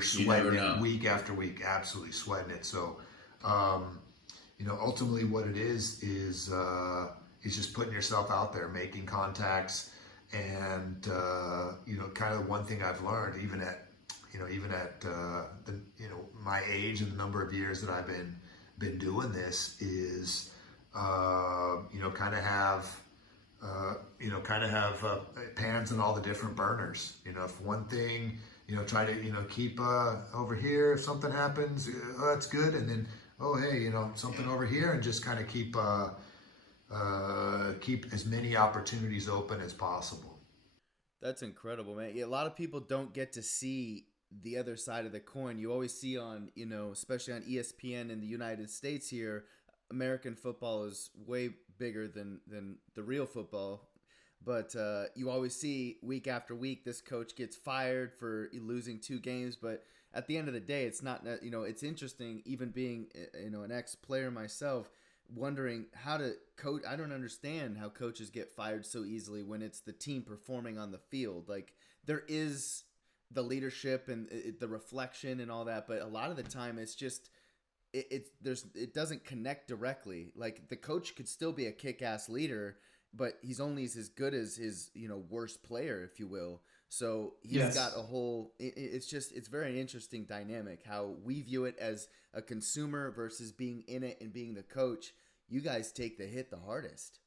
sweating it week after week, absolutely sweating it. So, you know, ultimately what it is just putting yourself out there, making contacts, and you know, kind of one thing I've learned, even at my age and the number of years that I've been doing this, is you know, kind of have pans on all the different burners. You know, if one thing, you know, try to, you know, keep over here, if something happens, that's good, and then, oh, hey, you know, something over here, and just kind of keep as many opportunities open as possible. That's incredible, man. A lot of people don't get to see the other side of the coin. You always see on, you know, especially on ESPN in the United States here, American football is way bigger than the real football. But you always see week after week, this coach gets fired for losing 2 games. But at the end of the day, it's not, you know, it's interesting, even being, you know, an ex-player myself, wondering how to coach. I don't understand how coaches get fired so easily when it's the team performing on the field. Like, there is the leadership and the reflection and all that, but a lot of the time it's just it doesn't connect directly. Like, the coach could still be a kick-ass leader, but he's only as good as his, you know, worst player, if you will. So he's got a whole. It's very interesting dynamic how we view it as a consumer versus being in it and being the coach. You guys take the hit the hardest.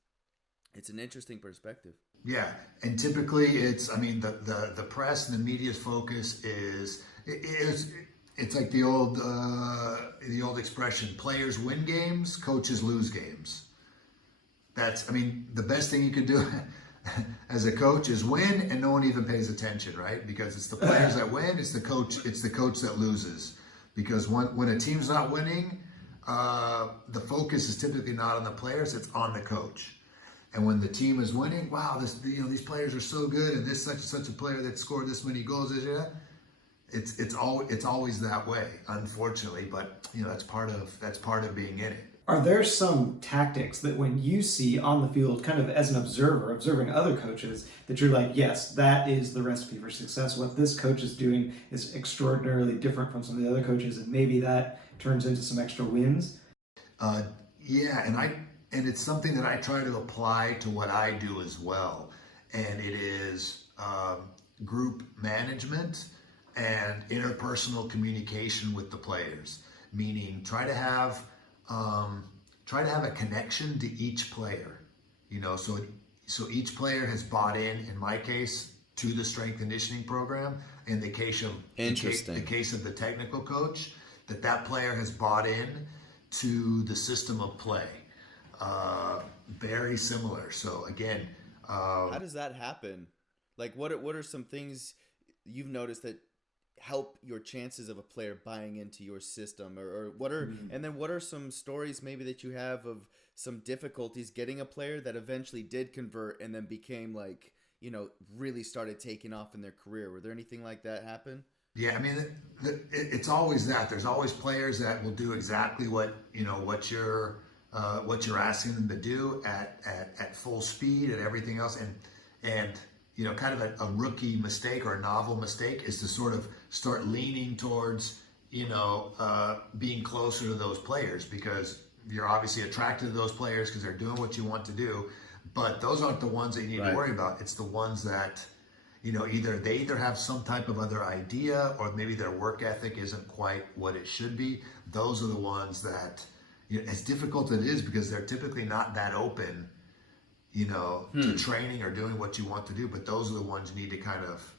It's an interesting perspective. Yeah, and typically it's, I mean, the press and the media's focus is it's like the old expression: players win games, coaches lose games. That's, I mean, the best thing you could do as a coach is win, and no one even pays attention, right? Because it's the players that win, it's the coach that loses. Because when a team's not winning, the focus is typically not on the players, it's on the coach. And when the team is winning, wow, these players are so good, and this such and such a player that scored this many goals, it's always that way, unfortunately. But that's part of being in it. Are there some tactics that when you see on the field, kind of as an observer, observing other coaches, that you're like, yes, that is the recipe for success. What this coach is doing is extraordinarily different from some of the other coaches, and maybe that turns into some extra wins? Yeah, and it's something that I try to apply to what I do as well. And it is group management and interpersonal communication with the players, meaning try to have a connection to each player, so each player has bought in my case, to the strength conditioning program. In the case of the technical coach, that player has bought in to the system of play. Very similar. So again, how does that happen? Like, what are some things you've noticed that help your chances of a player buying into your system, or what are and then what are some stories maybe that you have of some difficulties getting a player that eventually did convert and then became like, really started taking off in their career? Were there anything like that happen? Yeah, I mean, it's always that. There's always players that will do exactly what you're asking them to do at full speed and everything else, and kind of a rookie mistake or a novel mistake is to sort of start leaning towards, being closer to those players, because you're obviously attracted to those players because they're doing what you want to do. But those aren't the ones that you need to worry about. It's the ones that, either have some type of other idea, or maybe their work ethic isn't quite what it should be. Those are the ones that, as difficult as it is, because they're typically not that open, to training or doing what you want to do. But those are the ones you need to kind of,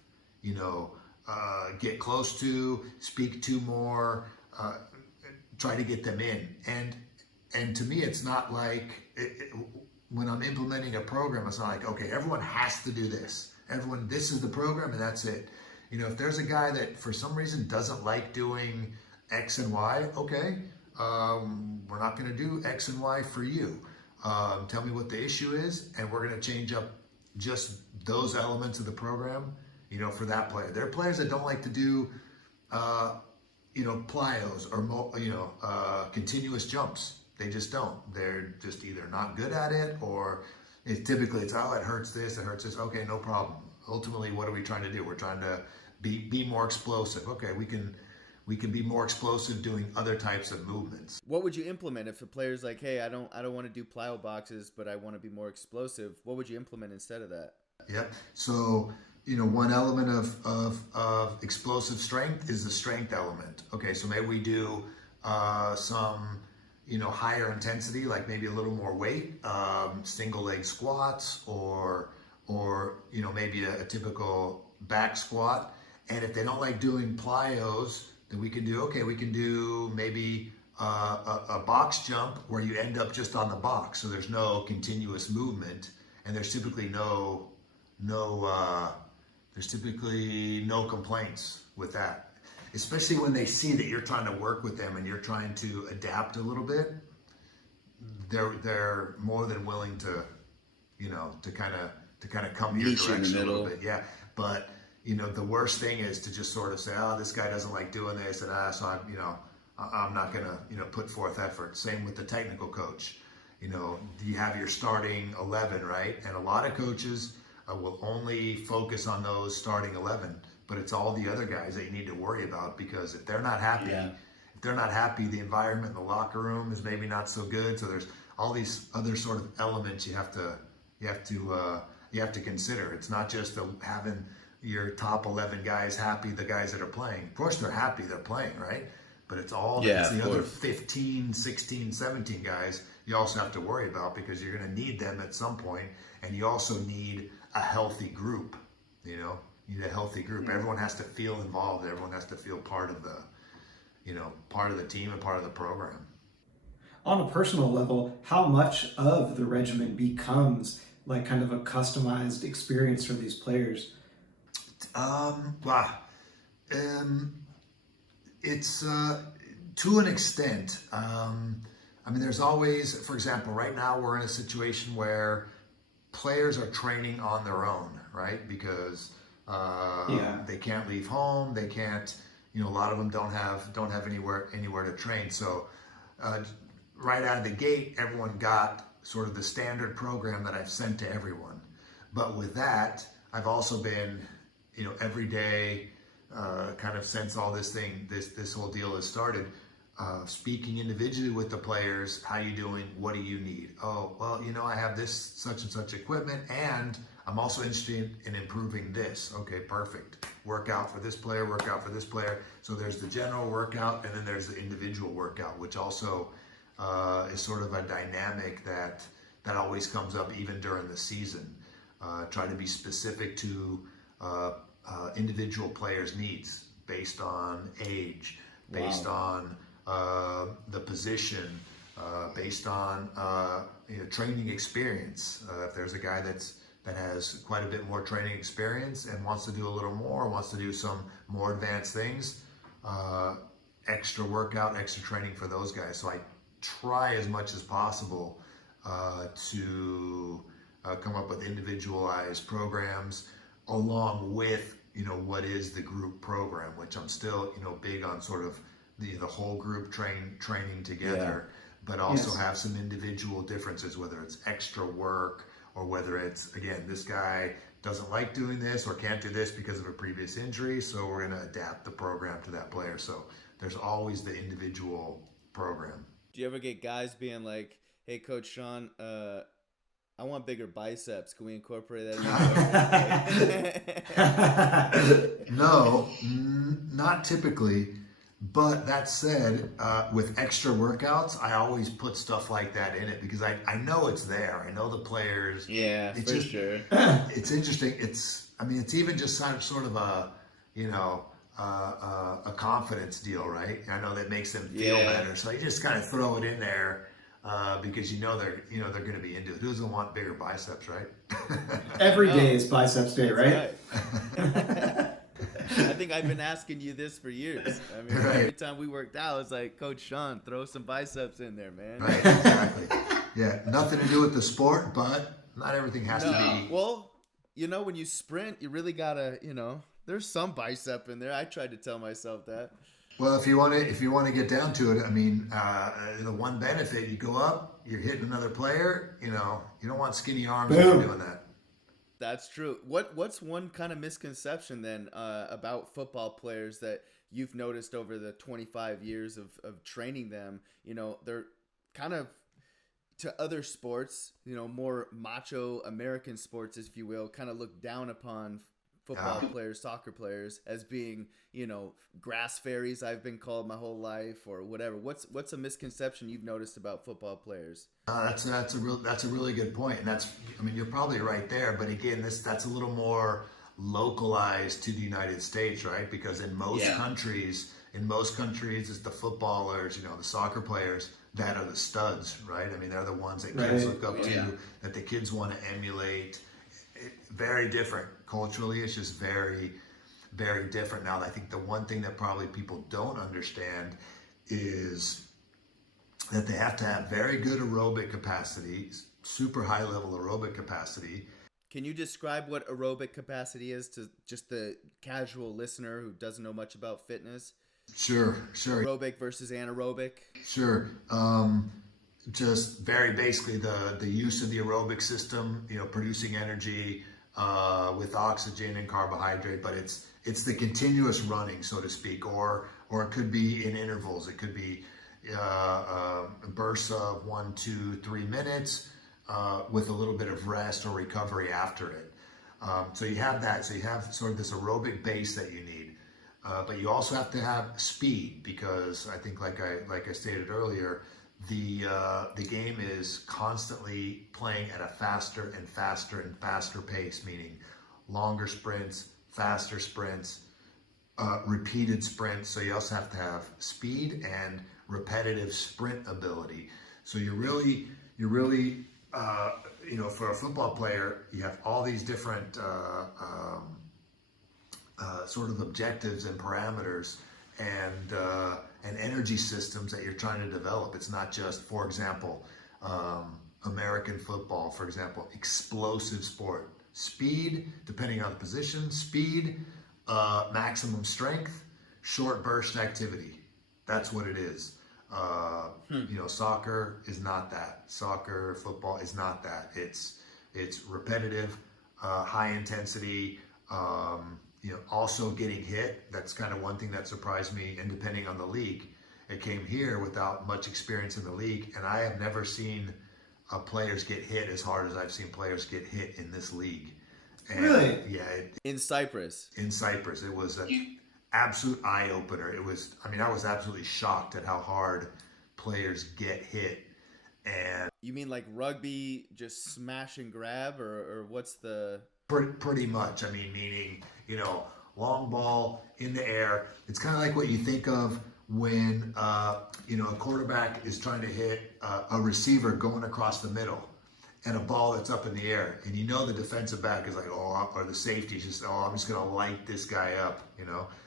get close to, speak to more, try to get them in. And to me, it's not like, when I'm implementing a program, it's not like, okay, everyone has to do this. This is the program and that's it. If there's a guy that for some reason doesn't like doing X and Y, okay, we're not going to do X and Y for you. Tell me what the issue is, and we're going to change up just those elements of the program, for that player. There are players that don't like to do, plyos or, continuous jumps. They just don't. They're just either not good at it, or typically it's, it hurts this, it hurts this. Okay, no problem. Ultimately, what are we trying to do? We're trying to be more explosive. Okay, we can be more explosive doing other types of movements. What would you implement if a player's like, hey, I don't want to do plyo boxes, but I want to be more explosive? What would you implement instead of that? Yep. So, one element of explosive strength is the strength element. Okay, so maybe we do some, higher intensity, like maybe a little more weight, single leg squats, or maybe a typical back squat. And if they don't like doing plyos, then we can do maybe a box jump where you end up just on the box, so there's no continuous movement, and there's typically no complaints with that. Especially when they see that you're trying to work with them and you're trying to adapt a little bit, they're more than willing to, to kind of come your direction a little bit. Yeah, but the worst thing is to just sort of say, oh, this guy doesn't like doing this, and so I'm not gonna put forth effort. Same with the technical coach. You have your starting 11, right? And a lot of coaches will only focus on those starting 11. But it's all the other guys that you need to worry about, because if they're not happy, the environment in the locker room is maybe not so good. So there's all these other sort of elements you have to consider. It's not just having your top 11 guys happy, the guys that are playing. Of course they're happy, they're playing, right? But it's the other 15, 16, 17 guys you also have to worry about, because you're going to need them at some point, and you also need a healthy group, You need a healthy group. Everyone has to feel involved. Everyone has to feel part of the team and part of the program. On a personal level, how much of the regimen becomes like kind of a customized experience for these players? It's to an extent. There's always, for example, right now we're in a situation where players are training on their own, right? Because They can't leave home. They can't, a lot of them don't have anywhere to train. So right out of the gate, everyone got sort of the standard program that I've sent to everyone. But with that, I've also been, every day, kind of since all this whole deal has started, speaking individually with the players. How you doing? What do you need? Oh, well, I have this such and such equipment, and I'm also interested in improving this. Okay, perfect. Workout for this player, workout for this player. So there's the general workout, and then there's the individual workout, which also is sort of a dynamic that always comes up even during the season. Try to be specific to individual players' needs based on age, based on the position, based on training experience. If there's a guy that has quite a bit more training experience and wants to do a little more, wants to do some more advanced things, extra workout, extra training for those guys. So I try as much as possible to come up with individualized programs along with what is the group program, which I'm still big on, sort of the whole group training together, but also have some individual differences, whether it's extra work or whether it's, again, this guy doesn't like doing this or can't do this because of a previous injury, so we're going to adapt the program to that player. So there's always the individual program. Do you ever get guys being like, hey, Coach Sean, I want bigger biceps. Can we incorporate that in? No, not typically. But that said, with extra workouts, I always put stuff like that in it because I know it's there. I know the players. Yeah, it's for sure. It's interesting. It's even just sort of a, a confidence deal, right? I know that makes them feel better. So you just kind of throw it in there because they're going to be into it. Who doesn't want bigger biceps, right? Every day is biceps day, right? I think I've been asking you this for years. I mean, every time we worked out, it's like, Coach Sean, throw some biceps in there, man. Right, exactly. Yeah, nothing to do with the sport, but not everything has to be. Well, when you sprint, you really gotta, there's some bicep in there. I tried to tell myself that. Well, if you want to get down to it, I mean, the one benefit, you go up, you're hitting another player. You don't want skinny arms when you're doing that. That's true. What's one kind of misconception then about football players that you've noticed over the 25 years of training them? They're kind of, to other sports, more macho American sports, if you will, kind of look down upon football players, soccer players as being, grass fairies, I've been called my whole life, or whatever. What's a misconception you've noticed about football players? That's a really good point, and you're probably right there. But again, that's a little more localized to the United States, right? Because in most countries, it's the footballers, the soccer players that are the studs, right? I mean, they're the ones that kids look up to, that the kids want to emulate. Very different culturally. It's just very, very different. Now, I think the one thing that probably people don't understand is that they have to have very good aerobic capacity, super high level aerobic capacity. Can you describe what aerobic capacity is to just the casual listener who doesn't know much about fitness? Sure. Aerobic versus anaerobic? Sure. Just very basically the use of the aerobic system, producing energy with oxygen and carbohydrate, but it's the continuous running, so to speak, or it could be in intervals. It could be bursts of 1, 2, 3 minutes with a little bit of rest or recovery after it. So you have that. So you have sort of this aerobic base that you need, but you also have to have speed, because I think, like I stated earlier, the game is constantly playing at a faster and faster and faster pace, meaning longer sprints, faster sprints, repeated sprints. So you also have to have speed and repetitive sprint ability. So you're really for a football player, you have all these different sort of objectives and parameters and energy systems that you're trying to develop. It's not just, for example, American football, for example, explosive sport, Speed, depending on the position, speed, maximum strength, short burst activity. That's what it is. Soccer is not that. Soccer, football is not that. It's repetitive, high intensity, also getting hit. That's kind of one thing that surprised me. And depending on the league, it came here without much experience in the league, and I have never seen players get hit as hard as I've seen players get hit in this league. And really? Yeah. In Cyprus. In Cyprus, it was an absolute eye opener. I was absolutely shocked at how hard players get hit. And you mean like rugby, just smash and grab, or what's the? Pretty much. I mean, meaning, long ball in the air. It's kind of like what you think of when, a quarterback is trying to hit a receiver going across the middle and a ball that's up in the air. And the defensive back is like, or the safety is just, I'm just going to light this guy up,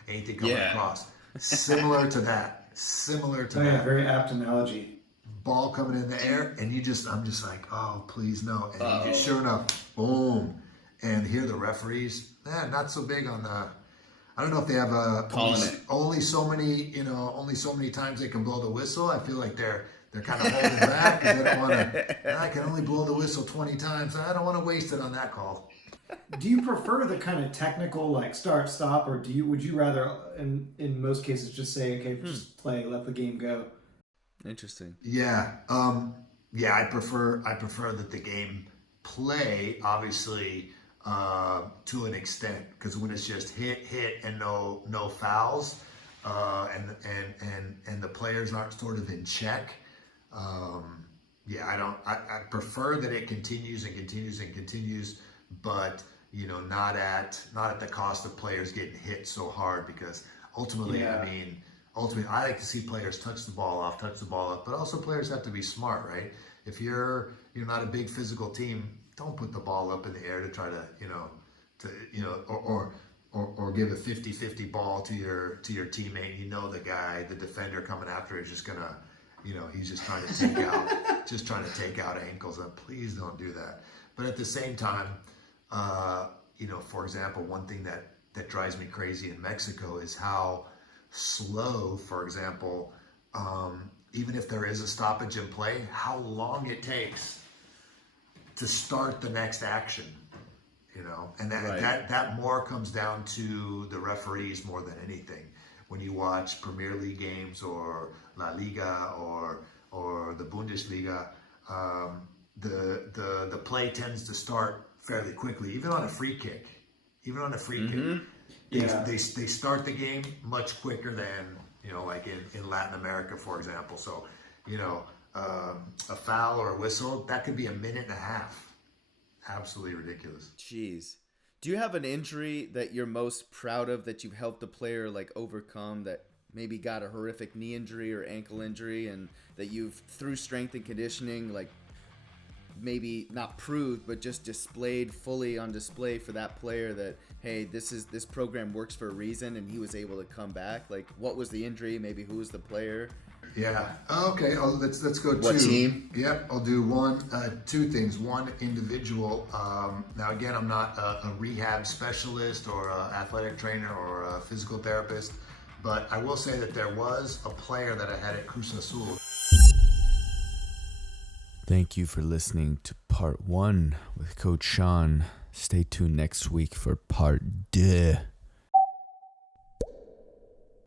anything coming across. Similar to that. Yeah, very apt analogy. Ball coming in the air, and I'm just like, oh, please no. And sure enough, boom. And here the referees, not so big on the. I don't know if they have only so many times they can blow the whistle. I feel like they're kind of holding back because they don't want to. I can only blow the whistle 20 times. I don't want to waste it on that call. Do you prefer the kind of technical like start stop, or would you rather in most cases just say, okay, just play, let the game go? Interesting. Yeah. I prefer that the game play, obviously, to an extent, because when it's just hit and no fouls, and the players aren't sort of in check, I prefer that it continues and continues and continues, but not at the cost of players getting hit so hard, because ultimately, Ultimately, I like to see players touch the ball off, but also players have to be smart, right? If you're not a big physical team, don't put the ball up in the air to try to, or give a 50-50 ball to your teammate. The defender coming after is just gonna, he's just trying to take out ankles. And please don't do that. But at the same time, for example, one thing that drives me crazy in Mexico is how slow, for example, even if there is a stoppage in play, how long it takes to start the next action, and that more comes down to the referees more than anything. When you watch Premier League games or La Liga or the Bundesliga, the play tends to start fairly quickly, even on a free kick. They start the game much quicker than, like in Latin America, for example. So, a foul or a whistle, that could be a minute and a half. Absolutely ridiculous. Jeez. Do you have an injury that you're most proud of that you've helped a player like overcome, that maybe got a horrific knee injury or ankle injury, and that you've, through strength and conditioning, like maybe not proved, but just displayed fully on display for that player that, hey, this program works for a reason, and he was able to come back? Like, what was the injury? Maybe who was the player? Yeah. Okay. Let's go what two. Team? Yep. I'll do two things. One, individual. Now, again, I'm not a rehab specialist or an athletic trainer or a physical therapist, but I will say that there was a player that I had at Cruz Azul. Thank you for listening to part 1 with Coach Sean. Stay tuned next week for part 2.